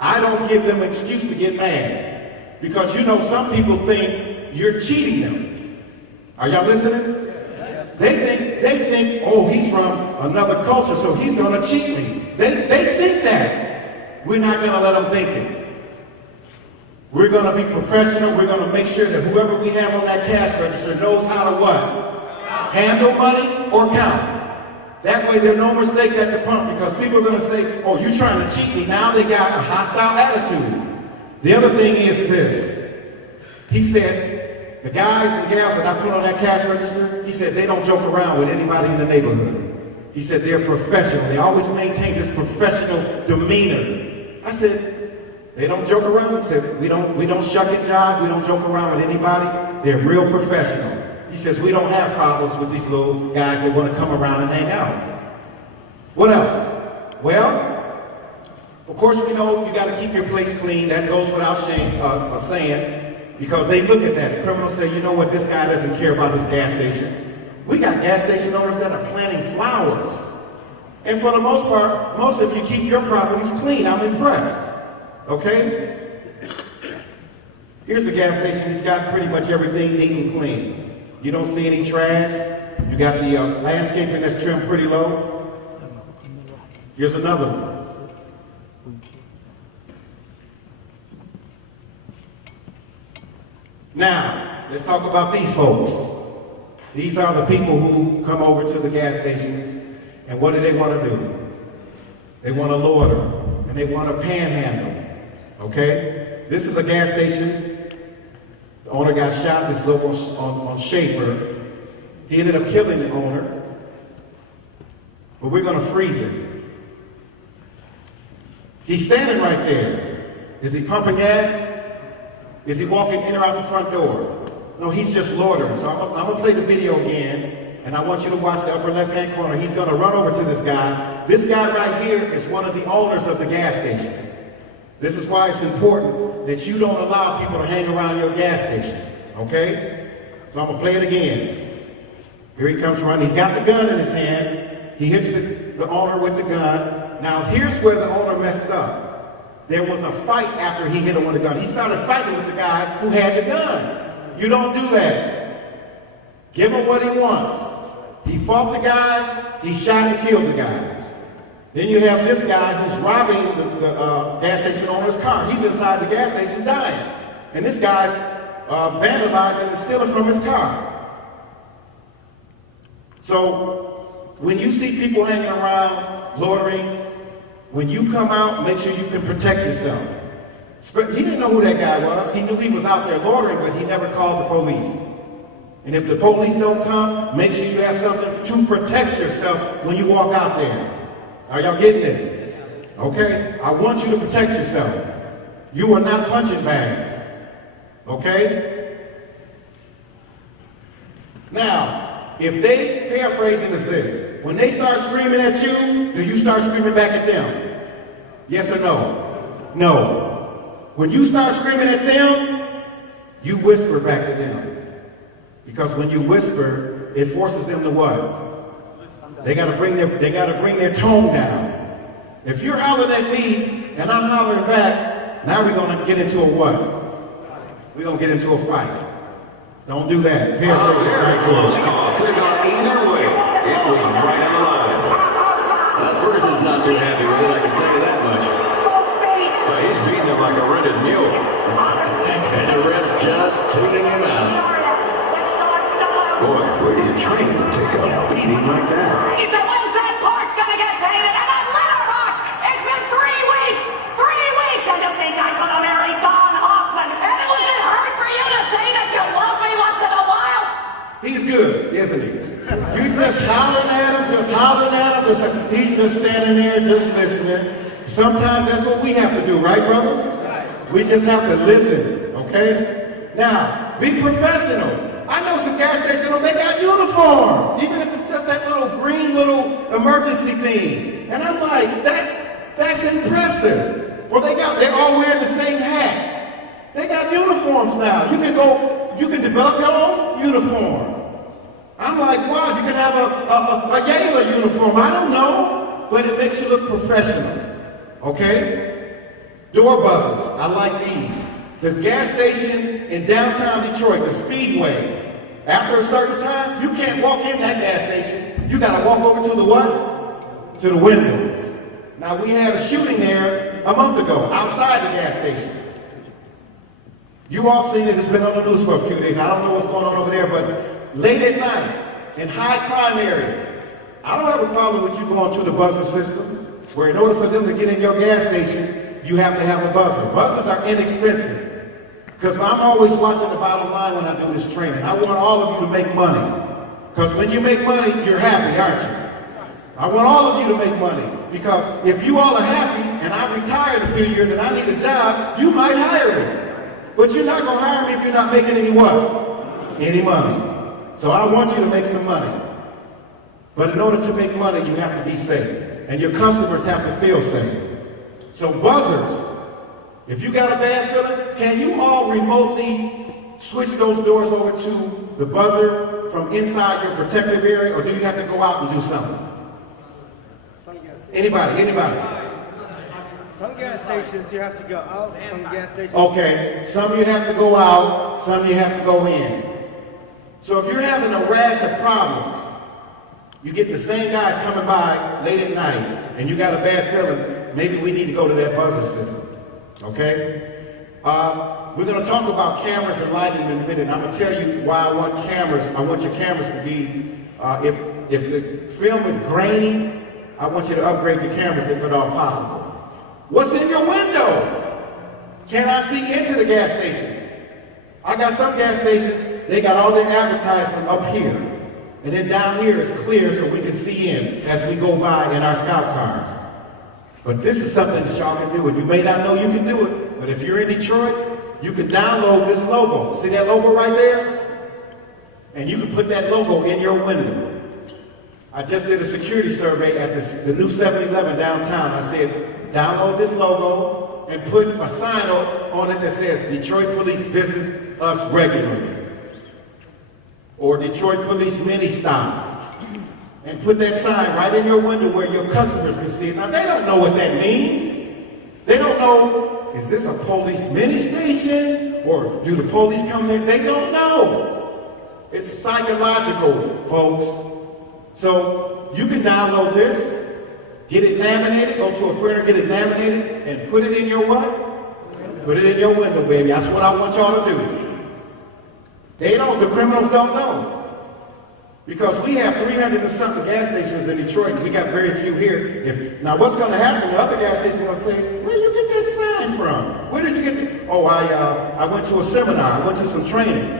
I don't give them an excuse to get mad. Because you know, some people think you're cheating them. Are y'all listening? They think, oh, he's from another culture, so he's gonna cheat me. They think that. We're not gonna let them think it. We're gonna be professional. We're gonna make sure that whoever we have on that cash register knows how to what? Handle money or count. That way there are no mistakes at the pump, because people are gonna say, oh, you're trying to cheat me. Now they got a hostile attitude. The other thing is this. He said, the guys and gals that I put on that cash register, he said they don't joke around with anybody in the neighborhood. He said they're professional. They always maintain this professional demeanor. I said, they don't joke around? He said, we don't shuck and jive. We don't joke around with anybody. They're real professional. He says, we don't have problems with these little guys that want to come around and hang out. What else? Well, of course we know you got to keep your place clean. That goes without saying. Because they look at that. The criminals say, you know what, this guy doesn't care about his gas station. We got gas station owners that are planting flowers. And for the most part, most of you keep your properties clean. I'm impressed. Okay? Here's a gas station. He's got pretty much everything neat and clean. You don't see any trash. You got the landscaping that's trimmed pretty low. Here's another one. Now, let's talk about these folks. These are the people who come over to the gas stations, and what do they want to do? They want to loiter, and they want to panhandle, okay? This is a gas station. The owner got shot, this logo on Schaefer. He ended up killing the owner, but we're going to freeze him. He's standing right there. Is he pumping gas? Is he walking in or out the front door? No, he's just loitering. So I'm going to play the video again, and I want you to watch the upper left-hand corner. He's going to run over to this guy. This guy right here is one of the owners of the gas station. This is why it's important that you don't allow people to hang around your gas station, okay? So I'm going to play it again. Here he comes running. He's got the gun in his hand. He hits the owner with the gun. Now here's where the owner messed up. There was a fight after he hit him with the gun. He started fighting with the guy who had the gun. You don't do that. Give him what he wants. He fought the guy, he shot and killed the guy. Then you have this guy who's robbing the gas station owner's car. He's inside the gas station dying. And this guy's vandalizing and stealing from his car. So when you see people hanging around, loitering, when you come out, make sure you can protect yourself. He didn't know who that guy was. He knew he was out there loitering, but he never called the police. And if the police don't come, make sure you have something to protect yourself when you walk out there. Are y'all getting this? Okay? I want you to protect yourself. You are not punching bags. Okay? Now, if they, paraphrasing is this, when they start screaming at you, do you start screaming back at them? Yes or no? No. When you start screaming at them, you whisper back to them. Because when you whisper, it forces them to what? They gotta bring their tone down. If you're hollering at me and I'm hollering back, now we're gonna get into a what? We're gonna get into a fight. Don't do that. Paraphrase is not close call. Could have gone either way. It was right on the line. That person's not too happy with it, I can tell you that much. He's beating him like a rented mule. And the ref's just tuning him out. Boy, where do you train to take a beating like that? He said, when's that porch gonna get painted? And that litter box! It's been 3 weeks! 3 weeks! And you think I could have married Don Hoffman? And it wouldn't hurt for you to say that you love me once in a while? He's good, isn't he? You just hollering at him, he's just standing there, just listening. Sometimes that's what we have to do, right, brothers? We just have to listen, okay? Now, be professional. I know some gas stations, they got uniforms, even if it's just that little green little emergency thing. And I'm like, that's impressive. Well, they're all wearing the same hat. They got uniforms now. You can develop your own uniform. I'm like, wow, you can have a Yale uniform. I don't know, but it makes you look professional, okay? Door buzzers, I like these. The gas station in downtown Detroit, the Speedway, after a certain time, you can't walk in that gas station. You gotta walk over to the what? To the window. Now, we had a shooting there a month ago, outside the gas station. You all seen it, it's been on the news for a few days. I don't know what's going on over there, but late at night, in high crime areas, I don't have a problem with you going to the buzzer system, where in order for them to get in your gas station, you have to have a buzzer. Buzzers are inexpensive. Because I'm always watching the bottom line when I do this training. I want all of you to make money. Because when you make money, you're happy, aren't you? I want all of you to make money. Because if you all are happy, and I retired a few years and I need a job, you might hire me. But you're not going to hire me if you're not making any what? Any money. So I want you to make some money. But in order to make money, you have to be safe. And your customers have to feel safe. So buzzers, if you got a bad feeling, can you all remotely switch those doors over to the buzzer from inside your protective area, or do you have to go out and do something? Anybody? Some gas stations you have to go out, some gas stations... Okay, some you have to go out, some you have to go in. So if you're having a rash of problems, you get the same guys coming by late at night, and you got a bad feeling, maybe we need to go to that buzzer system, okay? We're going to talk about cameras and lighting in a minute. I'm going to tell you why I want cameras. I want your cameras to be, if the film is grainy, I want you to upgrade your cameras if at all possible. What's in your window? Can I see into the gas station? I got some gas stations, they got all their advertisement up here. And then down here is clear so we can see in as we go by in our scout cars. But this is something that y'all can do, and you may not know you can do it, but if you're in Detroit, you can download this logo. See that logo right there? And you can put that logo in your window. I just did a security survey at the new 7-Eleven downtown. I said, download this logo and put a sign on it that says, Detroit Police visits us regularly. Or Detroit Police mini stop. And put that sign right in your window where your customers can see it. Now, they don't know what that means. They don't know, is this a police mini station? Or do the police come there? They don't know. It's psychological, folks. So you can download this, get it laminated, go to a printer, get it laminated, and put it in your what? Put it in your window, baby. That's what I want y'all to do. They don't, the criminals don't know. Because we have 300 and something gas stations in Detroit, we got very few here. Now what's going to happen, the other gas stations are going to say, where did you get that sign from? Where did you get it? Oh, I went to a seminar, I went to some training.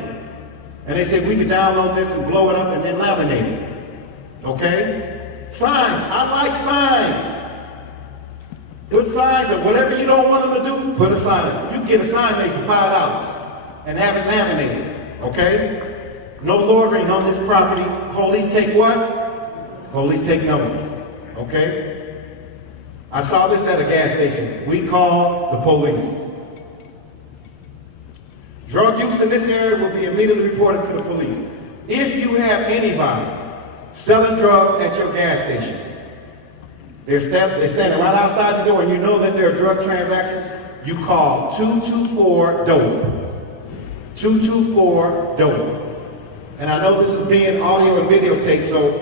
And they said we could download this and blow it up and then laminate it. Okay? Signs, I like signs. Put signs of whatever you don't want them to do, put a sign. You can get a sign made for $5 and have it laminated. Okay? No loitering on this property. Police take what? Police take numbers. Okay? I saw this at a gas station. We call the police. Drug use in this area will be immediately reported to the police. If you have anybody selling drugs at your gas station, they're standing right outside the door and you know that there are drug transactions, you call 224-DOPE. 224-DOPE. And I know this is being audio and videotaped, so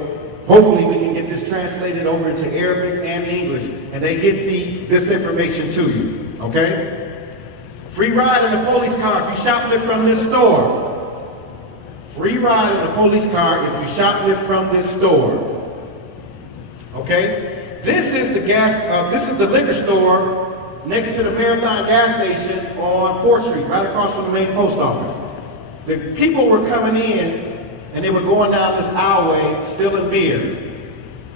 hopefully we can get this translated over into Arabic and English, and they get this information to you, okay? Free ride in the police car if you shoplift from this store. Free ride in the police car if you shoplift from this store. Okay? This is the liquor store next to the Marathon gas station on 4th Street, right across from the main post office. The people were coming in and they were going down this aisleway stealing beer.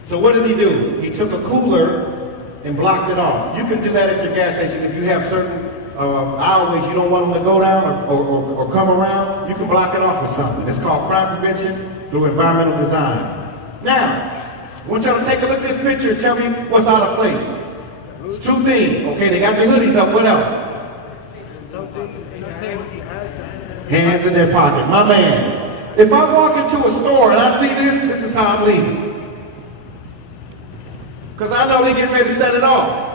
So what did he do? He took a cooler and blocked it off. You can do that at your gas station if you have certain aisleways you don't want them to go down or come around. You can block it off with something. It's called crime prevention through environmental design. Now, I want y'all to take a look at this picture and tell me what's out of place. It's two things. Okay, they got their hoodies up. What else? Hands in their pocket. My man, if I walk into a store and I see this is how I'm leaving. Because I know they're getting ready to set it off.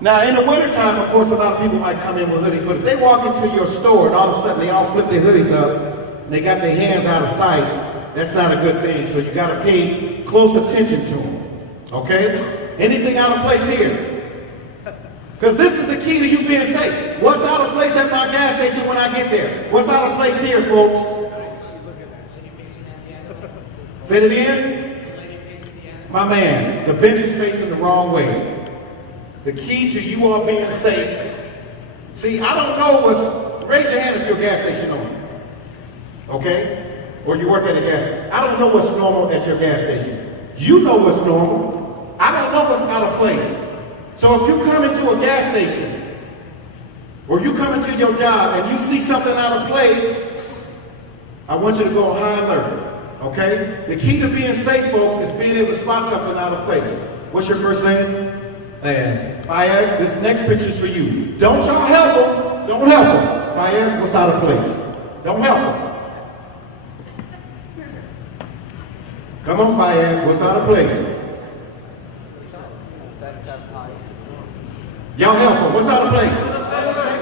Now, in the wintertime, of course, a lot of people might come in with hoodies, but if they walk into your store and all of a sudden they all flip their hoodies up and they got their hands out of sight, that's not a good thing. So you got to pay close attention to them. Okay? Anything out of place here? Because this is the key to you being safe. What's out of place at my gas station when I get there? What's out of place here, folks? Say it again. My man, the bench is facing the wrong way. The key to you all being safe. See, I don't know raise your hand if you're a gas station owner. Okay? Or you work at a gas station. I don't know what's normal at your gas station. You know what's normal. I don't know what's out of place. So if you come into a gas station, or you come into your job and you see something out of place, I want you to go on high alert, okay? The key to being safe, folks, is being able to spot something out of place. What's your first name? Fayez. Fayez, this next picture's for you. Don't y'all help them. Don't help them. Fayez, what's out of place? Don't help them. Come on, Fayez, what's out of place? Y'all help them. What's out of place?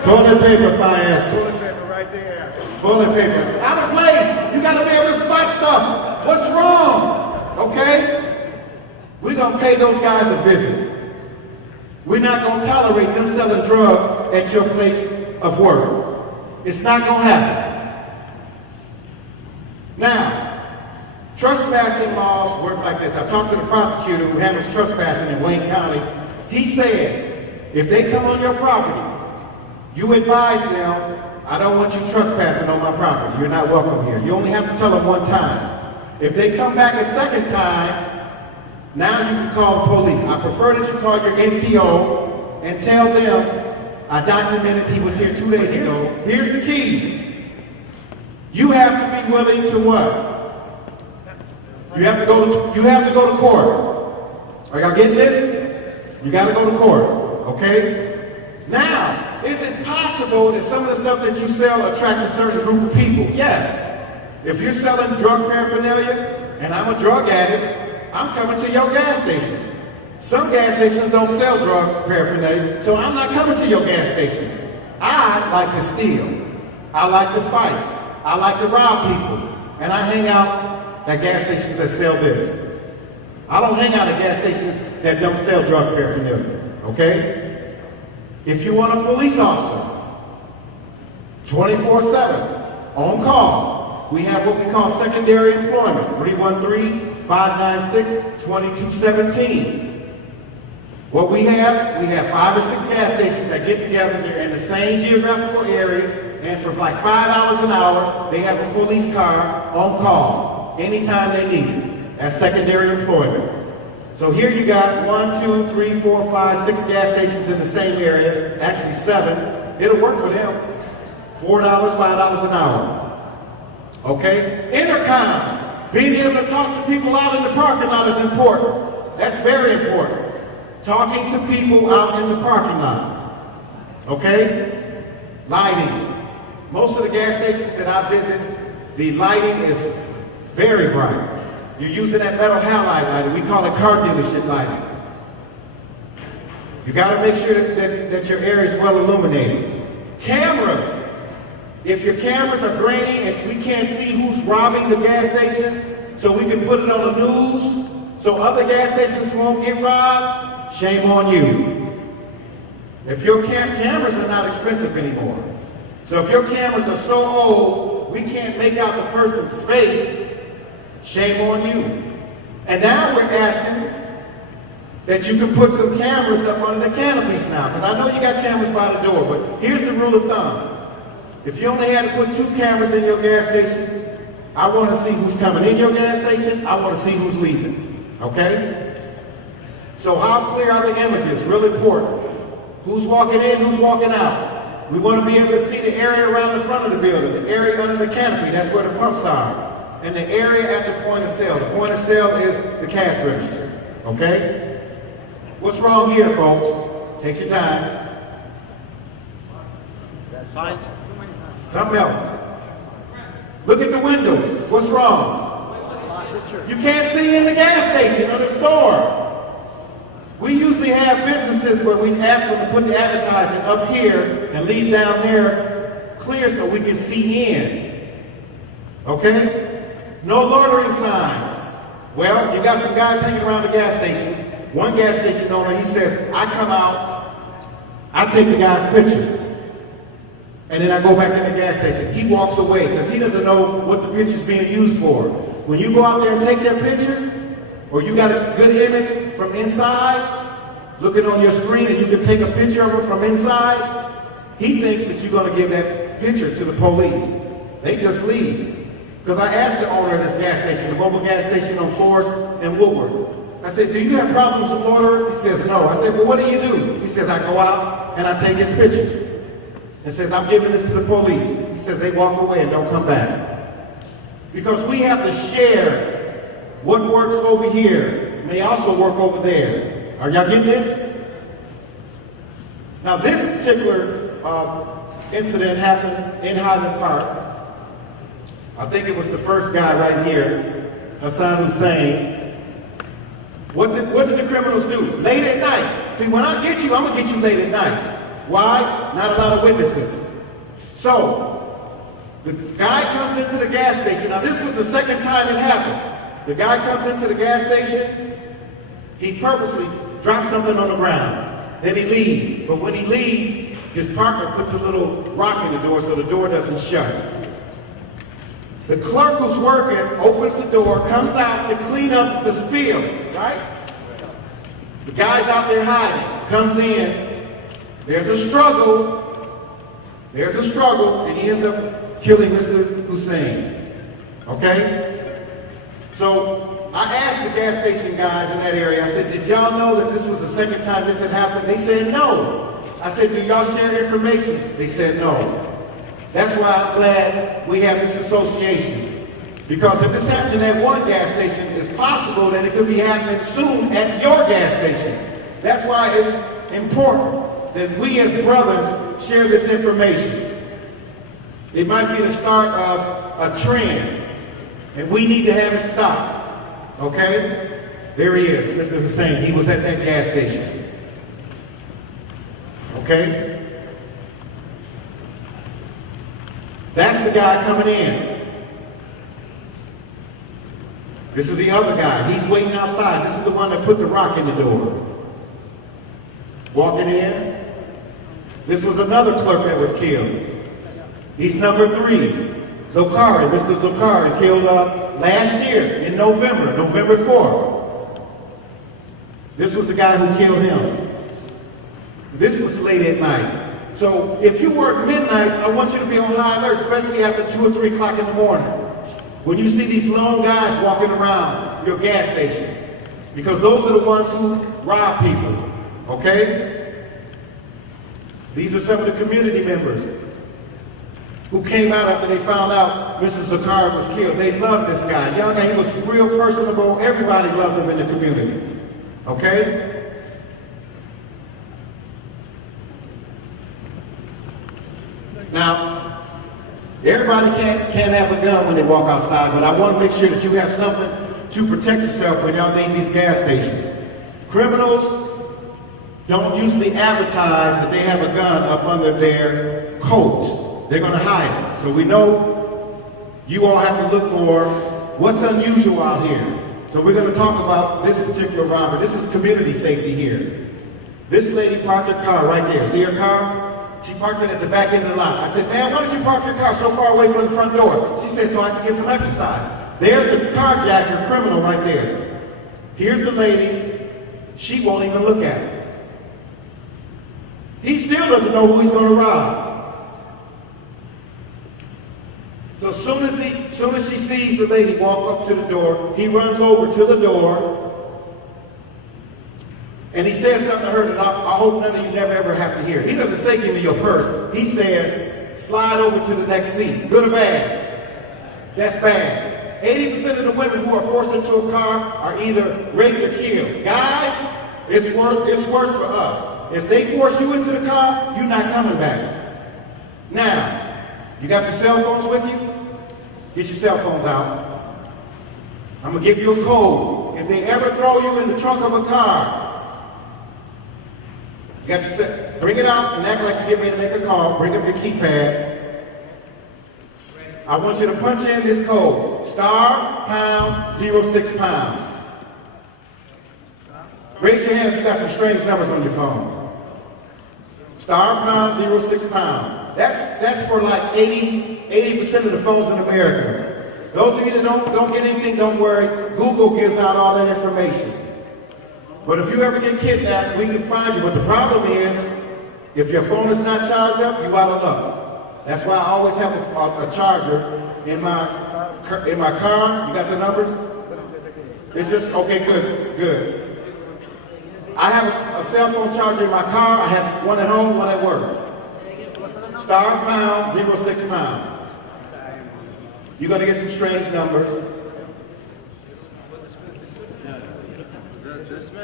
Toilet paper, Fayez. Toilet paper right there. Toilet paper. Out of place. You got to be able to spot stuff. What's wrong? Okay? We're going to pay those guys a visit. We're not going to tolerate them selling drugs at your place of work. It's not going to happen. Now, trespassing laws work like this. I talked to the prosecutor who handles trespassing in Wayne County. He said, if they come on your property, you advise them, I don't want you trespassing on my property. You're not welcome here. You only have to tell them one time. If they come back a second time, now you can call the police. I prefer that you call your NPO and tell them, I documented he was here 2 days ago. Here's the key. You have to be willing to what? You have to go to court. Are y'all getting this? You got to go to court, okay? Now, is it possible that some of the stuff that you sell attracts a certain group of people? Yes. If you're selling drug paraphernalia and I'm a drug addict, I'm coming to your gas station. Some gas stations don't sell drug paraphernalia, so I'm not coming to your gas station. I like to steal. I like to fight. I like to rob people. And I hang out at gas stations that sell this. I don't hang out at gas stations that don't sell drug paraphernalia, okay? If you want a police officer, 24/7, on call, we have what we call secondary employment, 313-596-2217. What we have 5 or 6 gas stations that get together. They're in the same geographical area, and for like $5 an hour, they have a police car on call anytime they need it. That's secondary employment. So here you got 1, 2, 3, 4, 5, 6 gas stations in the same area, actually 7. It'll work for them. $4, $5 an hour. Okay? Intercoms. Being able to talk to people out in the parking lot is important. That's very important. Talking to people out in the parking lot. Okay? Lighting. Most of the gas stations that I visit, the lighting is very bright. You're using that metal halide lighting. We call it car dealership lighting. You got to make sure that your area is well illuminated. Cameras. If your cameras are grainy and we can't see who's robbing the gas station, so we can put it on the news, so other gas stations won't get robbed, shame on you. If your cameras are not expensive anymore, so if your cameras are so old, we can't make out the person's face, shame on you. And now we're asking that you can put some cameras up under the canopies now, because I know you got cameras by the door, but here's the rule of thumb. If you only had to put 2 cameras in your gas station, I want to see who's coming in your gas station, I want to see who's leaving, okay? So how clear are the images? Real important. Who's walking in, who's walking out? We want to be able to see the area around the front of the building, the area under the canopy, that's where the pumps are, and the area at the point of sale. The point of sale is the cash register, okay? What's wrong here, folks? Take your time. Fine. Something else. Look at the windows. What's wrong? You can't see in the gas station or the store. We usually have businesses where we ask them to put the advertising up here and leave down there clear so we can see in. Okay? No loitering signs. Well, you got some guys hanging around the gas station. One gas station owner, he says, I come out, I take the guy's picture, and then I go back in the gas station. He walks away because he doesn't know what the picture's being used for. When you go out there and take that picture, or you got a good image from inside, looking on your screen, and you can take a picture of it from inside, he thinks that you're going to give that picture to the police. They just leave. Because I asked the owner of this gas station, the mobile gas station on Forest and Woodward, I said, do you have problems with loiterers? He says, no. I said, well, what do you do? He says, I go out and I take his picture. And says, I'm giving this to the police. He says, they walk away and don't come back. Because we have to share what works over here may also work over there. Are y'all getting this? Now, this particular incident happened in Highland Park. I think it was the first guy right here, Hassan Hussein. What did the criminals do? Late at night. See, when I get you, I'm going to get you late at night. Why? Not a lot of witnesses. So, The guy comes into the gas station. Now this was the second time it happened. The guy comes into the gas station. He purposely drops something on the ground. Then he leaves. But when he leaves, his partner puts a little rock in the door so the door doesn't shut. The clerk who's working opens the door, comes out to clean up the spill, right? The guy's out there hiding, comes in, there's a struggle, and he ends up killing Mr. Hussein, okay? So I asked the gas station guys in that area, I said, did y'all know that this was the second time this had happened? They said no. I said, do y'all share information? They said no. That's why I'm glad we have this association. Because if this happened at one gas station, it's possible that it could be happening soon at your gas station. That's why it's important that we as brothers share this information. It might be the start of a trend, and we need to have it stopped. Okay? There he is, Mr. Hussein. He was at that gas station. Okay? That's the guy coming in. This is the other guy. He's waiting outside. This is the one that put the rock in the door. Walking in. This was another clerk that was killed. He's number 3. Zokari, Mr. Zokari, killed last year in November 4th. This was the guy who killed him. This was late at night. So if you work midnights, I want you to be on high alert, especially after 2 or 3 o'clock in the morning. When you see these lone guys walking around your gas station. Because those are the ones who rob people, okay? These are some of the community members who came out after they found out Mr. Zakari was killed. They loved this guy. Young guy, he was real personable. Everybody loved him in the community, okay? Now, everybody can't have a gun when they walk outside, but I want to make sure that you have something to protect yourself when y'all leave these gas stations. Criminals don't usually advertise that they have a gun up under their coats. They're going to hide it. So we know you all have to look for what's unusual out here. So we're going to talk about this particular robber. This is community safety here. This lady parked her car right there. See her car? She parked it at the back end of the lot. I said, ma'am, why did you park your car so far away from the front door? She said, so I can get some exercise. There's the carjacker criminal right there. Here's the lady. She won't even look at it. He still doesn't know who he's going to rob. So soon as she sees the lady walk up to the door, he runs over to the door, and he says something to her that I hope none of you never ever have to hear. He doesn't say, give me your purse. He says, slide over to the next seat. Good or bad? That's bad. 80% of the women who are forced into a car are either raped or killed. Guys, it's worse for us. If they force you into the car, you're not coming back. Now, you got your cell phones with you? Get your cell phones out. I'm going to give you a code. If they ever throw you in the trunk of a car, you got your bring it out and act like you're getting ready to make a call. Bring up your keypad. I want you to punch in this code. *#06#. Raise your hand if you got some strange numbers on your phone. *#06#. That's for like 80% of the phones in America. Those of you that don't get anything, don't worry. Google gives out all that information. But if you ever get kidnapped, we can find you. But the problem is, if your phone is not charged up, you out of luck. That's why I always have a charger in my car. You got the numbers? It's just, okay, good. I have a cell phone charger in my car. I have one at home, one at work. *#06#. You're going to get some strange numbers.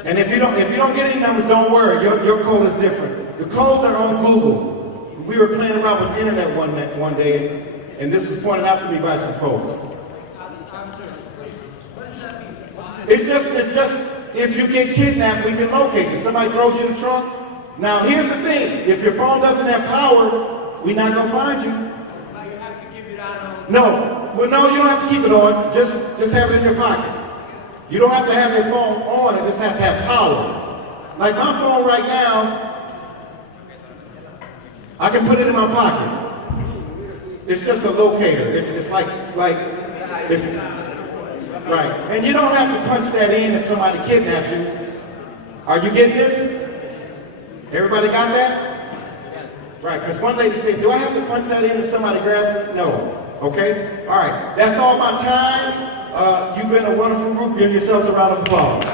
And if you don't get any numbers, don't worry. Your code is different. The codes are on Google. We were playing around with the internet one day, and this was pointed out to me by some folks. It's just if you get kidnapped, we can locate you. Somebody throws you in the trunk. Now here's the thing: if your phone doesn't have power, we're not gonna find you. You have to give it out No. Well, no, you don't have to keep it on. Just have it in your pocket. You don't have to have your phone on. It just has to have power. Like my phone right now, I can put it in my pocket. It's just a locator. It's like if right. And you don't have to punch that in if somebody kidnaps you. Are you getting this? Everybody got that? Right, because one lady said, do I have to punch that in if somebody grabs me? No. Okay? All right. That's all my time. You've been a wonderful group. Give yourselves a round of applause.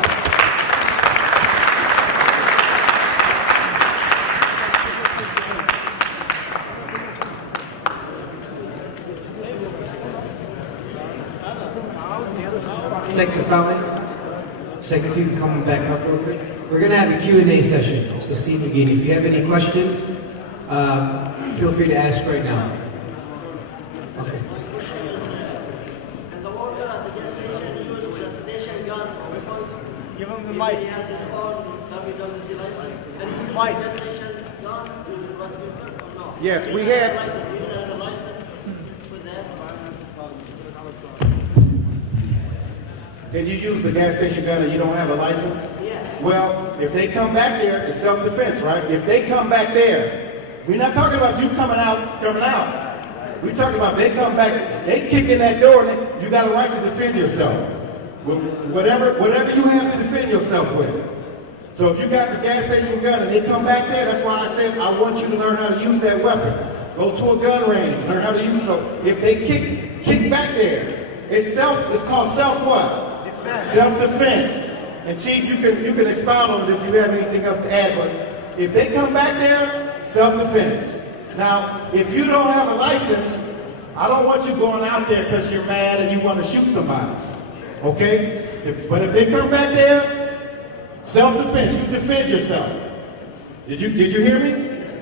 Let's take the fountain. Let's take a few coming back up real quick. We're going to have a Q&A session. So see again, if you have any questions, feel free to ask right now. Okay. Give him the mic. Mic. Yes, we had. And you use the gas station gun and you don't have a license? Yeah. Well, if they come back there, it's self-defense, right? If they come back there, we're not talking about you coming out. We're talking about they come back, they kick in that door, and you got a right to defend yourself. Whatever you have to defend yourself with. So if you got the gas station gun and they come back there, that's why I said I want you to learn how to use that weapon. Go to a gun range, learn how to use it. So if they kick back there, it's called self what? Self-defense. And Chief, you can expound on it if you have anything else to add, but if they come back there, self-defense. Now, if you don't have a license, I don't want you going out there because you're mad and you want to shoot somebody. Okay? But if they come back there, self-defense, you defend yourself. Did you hear me?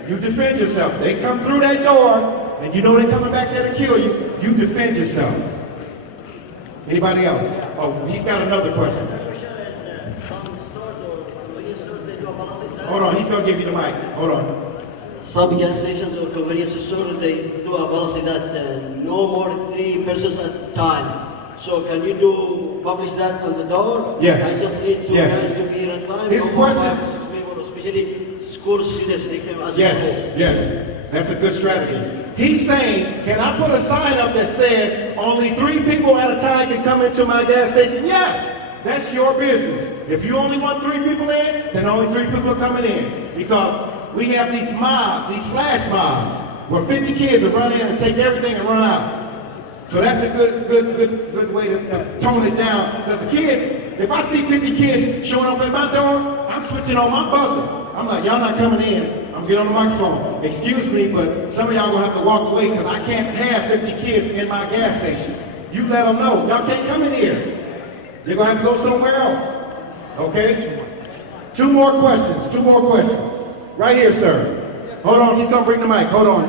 You defend yourself. They come through that door and you know they're coming back there to kill you, you defend yourself. Anybody else? Oh, he's got another question. Hold on, he's going to give you the mic. Hold on. Some gas stations or convenience stores, they do a policy that no more than 3 persons at a time. So can you publish that on the door? Yes. I just need to Yes. to be in time. His question. 5 or 6 people, especially school students, they can as Yes. That's a good strategy. He's saying, can I put a sign up that says only 3 people at a time can come into my gas station? Yes, that's your business. If you only want 3 people in, then only 3 people are coming in. Because we have these mobs, these flash mobs, where 50 kids will run in and take everything and run out. So that's a good way to tone it down. Because the kids, if I see 50 kids showing up at my door, I'm switching on my buzzer. I'm like, y'all not coming in. I'm getting on the microphone. Excuse me, but some of y'all gonna have to walk away because I can't have 50 kids in my gas station. You let them know. Y'all can't come in here. You're gonna have to go somewhere else. Okay? 2 more questions. Right here, sir. Hold on, he's gonna bring the mic. Hold on.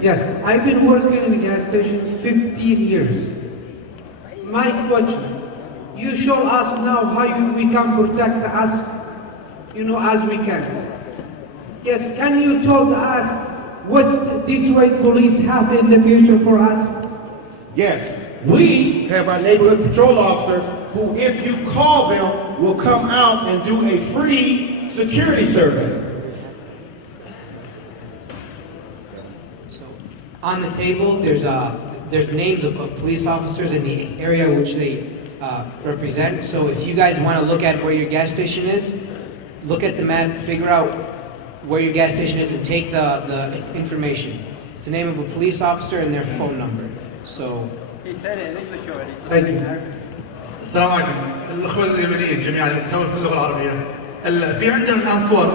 Yes, I've been working in the gas station 15 years. My question, you show us now how we can protect us, as we can. Yes, can you tell us what Detroit police have in the future for us? Yes, we have our neighborhood patrol officers who, if you call them, will come out and do a free security survey. On the table, there's names of police officers in the area which they represent. So if you guys want to look at where your gas station is, look at the map, figure out where your gas station is, and take the information. It's the name of a police officer and their phone number. So. He said it in English already. Thank you. السلام عليكم الأخوة اليمنيين جميعا اللي يتكلمون في اللغة العربية. في عندنا الآن صور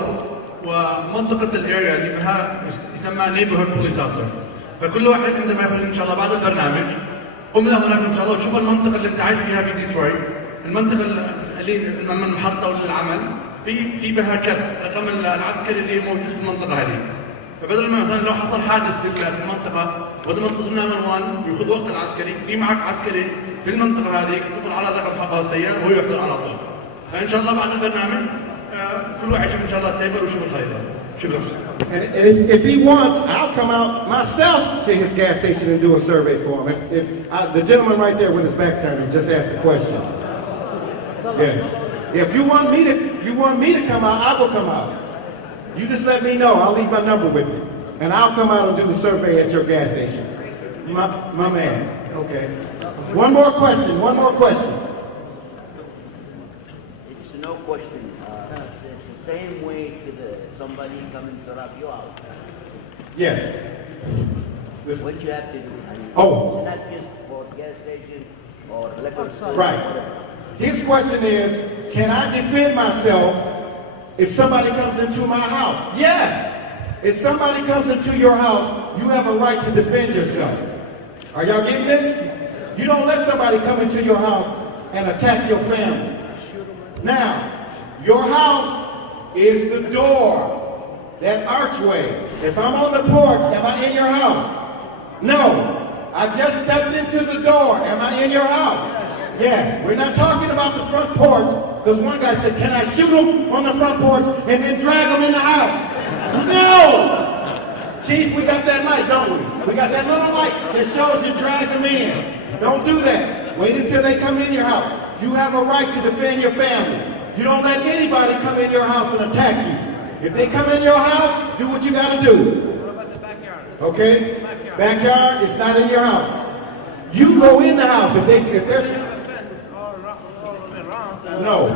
ومنطقة الاريا اللي بها يسمى neighborhood police officer. فكل واحد عندما يخرج إن شاء الله بعد البرنامج قم له هناك إن شاء الله وشوف المنطقة اللي أنت عايش فيها في ديترويت، المنطقة اللي من المحطة وللعمل في بها رقم العسكري اللي موجود في المنطقة هذه. فبدل ما مثلا لو حصل حادث في المنطقة بدل ما تتصل 911 وياخذ وقت العسكري، في معك عسكري في المنطقة هذه تتصل على الرقم حقه السيار وهو يحضر على طول. فإن شاء الله بعد البرنامج كل واحد يشوف إن شاء الله التيبل ويشوف الخريطة. شكرا. And if he wants, I'll come out myself to his gas station and do a survey for him. The gentleman right there with his back turned just asked the question. Yes. If you want me to come out, I will come out. You just let me know. I'll leave my number with you, and I'll come out and do the survey at your gas station. My man. Okay. One more question. It's no question. It's the same way to somebody coming to rob you out. Yes. What you have to do. Oh. It's not just for gas station or liquor store. Right. His question is, can I defend myself if somebody comes into my house? Yes. If somebody comes into your house, you have a right to defend yourself. Are y'all getting this? You don't let somebody come into your house and attack your family. Now, your house is the door, that archway. If I'm on the porch, am I in your house? No. I just stepped into the door. Am I in your house? Yes. We're not talking about the front porch, because one guy said, can I shoot him on the front porch and then drag him in the house? No! Chief, we got that light, don't we? We got that little light that shows you drag them in. Don't do that. Wait until they come in your house. You have a right to defend your family. You don't let anybody come in your house and attack you. If they come in your house, do what you got to do. What about the backyard? Okay? Backyard is not in your house. You go in the house. If there's no,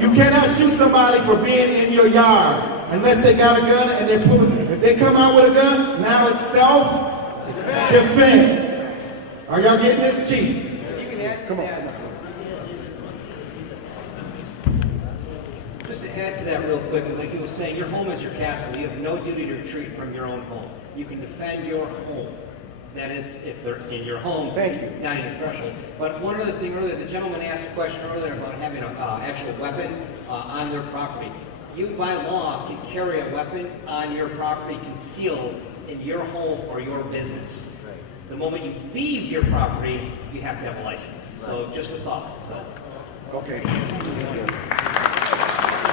you cannot shoot somebody for being in your yard unless they got a gun and they pull it. If they come out with a gun, now it's self-defense. Are y'all getting this, Chief? Come on. Just to add to that real quick, like you were saying, your home is your castle. You have no duty to retreat from your own home. You can defend your home. That is, if they're in your home, not in your threshold. But one other thing earlier, the gentleman asked a question earlier about having an actual weapon on their property. You, by law, can carry a weapon on your property concealed in your home or your business. Right. The moment you leave your property, you have to have a license. Right. So just a thought. So. Okay.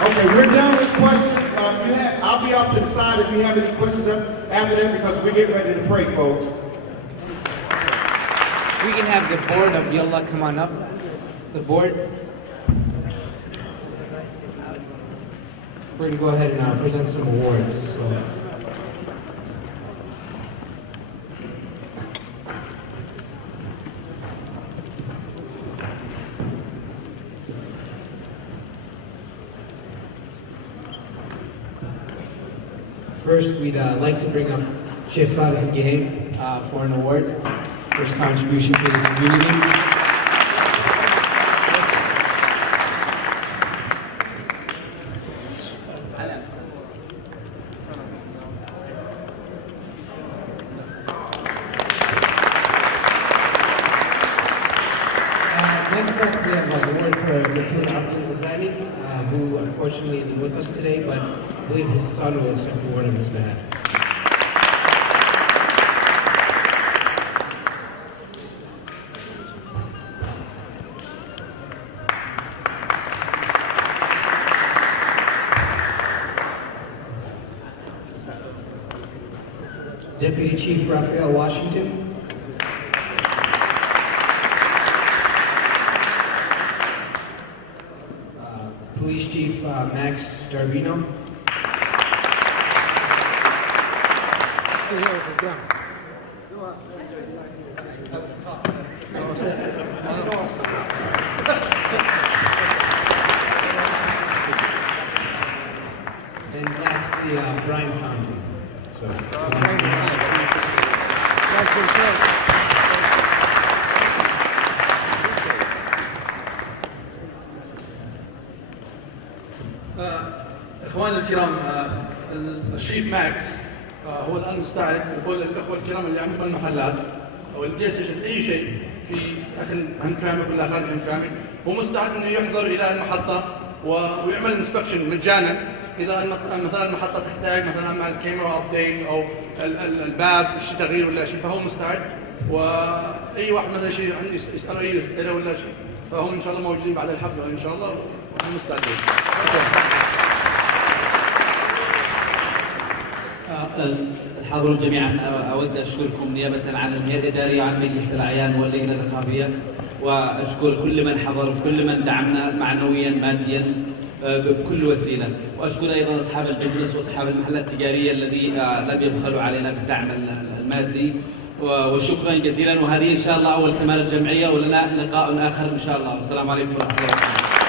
Okay, we're done with questions. I'll be off to the side if you have any questions after that, because we're getting ready to pray, folks. We can have the board of Yalla come on up. The board. We're going to go ahead and present some awards. So. First, we'd like to bring up Sheikh Saleh Al-Gahem for an award for his contribution to the community. Next up, we have an award for Dr. Abdul Ghazali, who unfortunately isn't with us today, but I believe his son will accept the award on his behalf. Deputy Chief Raphael Washington. Police Chief Max Jarvino. And lastly, Brian Fountain. So, اخواني الكرام، الشيف ماكس هو الان مستعد يقول للاخوه الكرام اللي عندهم المحلات او البلاي ستيشن اي شيء في داخل هنترامك ولا خارج هنترامك، هو مستعد انه يحضر الى المحطه ويعمل انسبكشن مجانا اذا مثلا المحطه تحتاج مثلا مع الكاميرا ابديت او الباب شيء تغيير ولا شيء، فهو مستعد. واي واحد مثلا شيء عنده يسال اي اسئله ولا شيء، فهم ان شاء الله موجودين بعد الحفله ان شاء الله ونحن مستعدين. الحاضرون جميعا، أود أشكركم نيابة عن الهيئة الإدارية وعن مجلس الأعيان واللجنة الرقابية، وأشكر كل من حضر وكل من دعمنا معنويا ماديا بكل وسيلة، وأشكر أيضا أصحاب البزنس وأصحاب المحلات التجارية الذي لم يبخلوا علينا بالدعم المادي، وشكرا جزيلا. وهذه إن شاء الله أول ثمار الجمعية، ولنا لقاء آخر إن شاء الله. والسلام عليكم ورحمة الله وبركاته.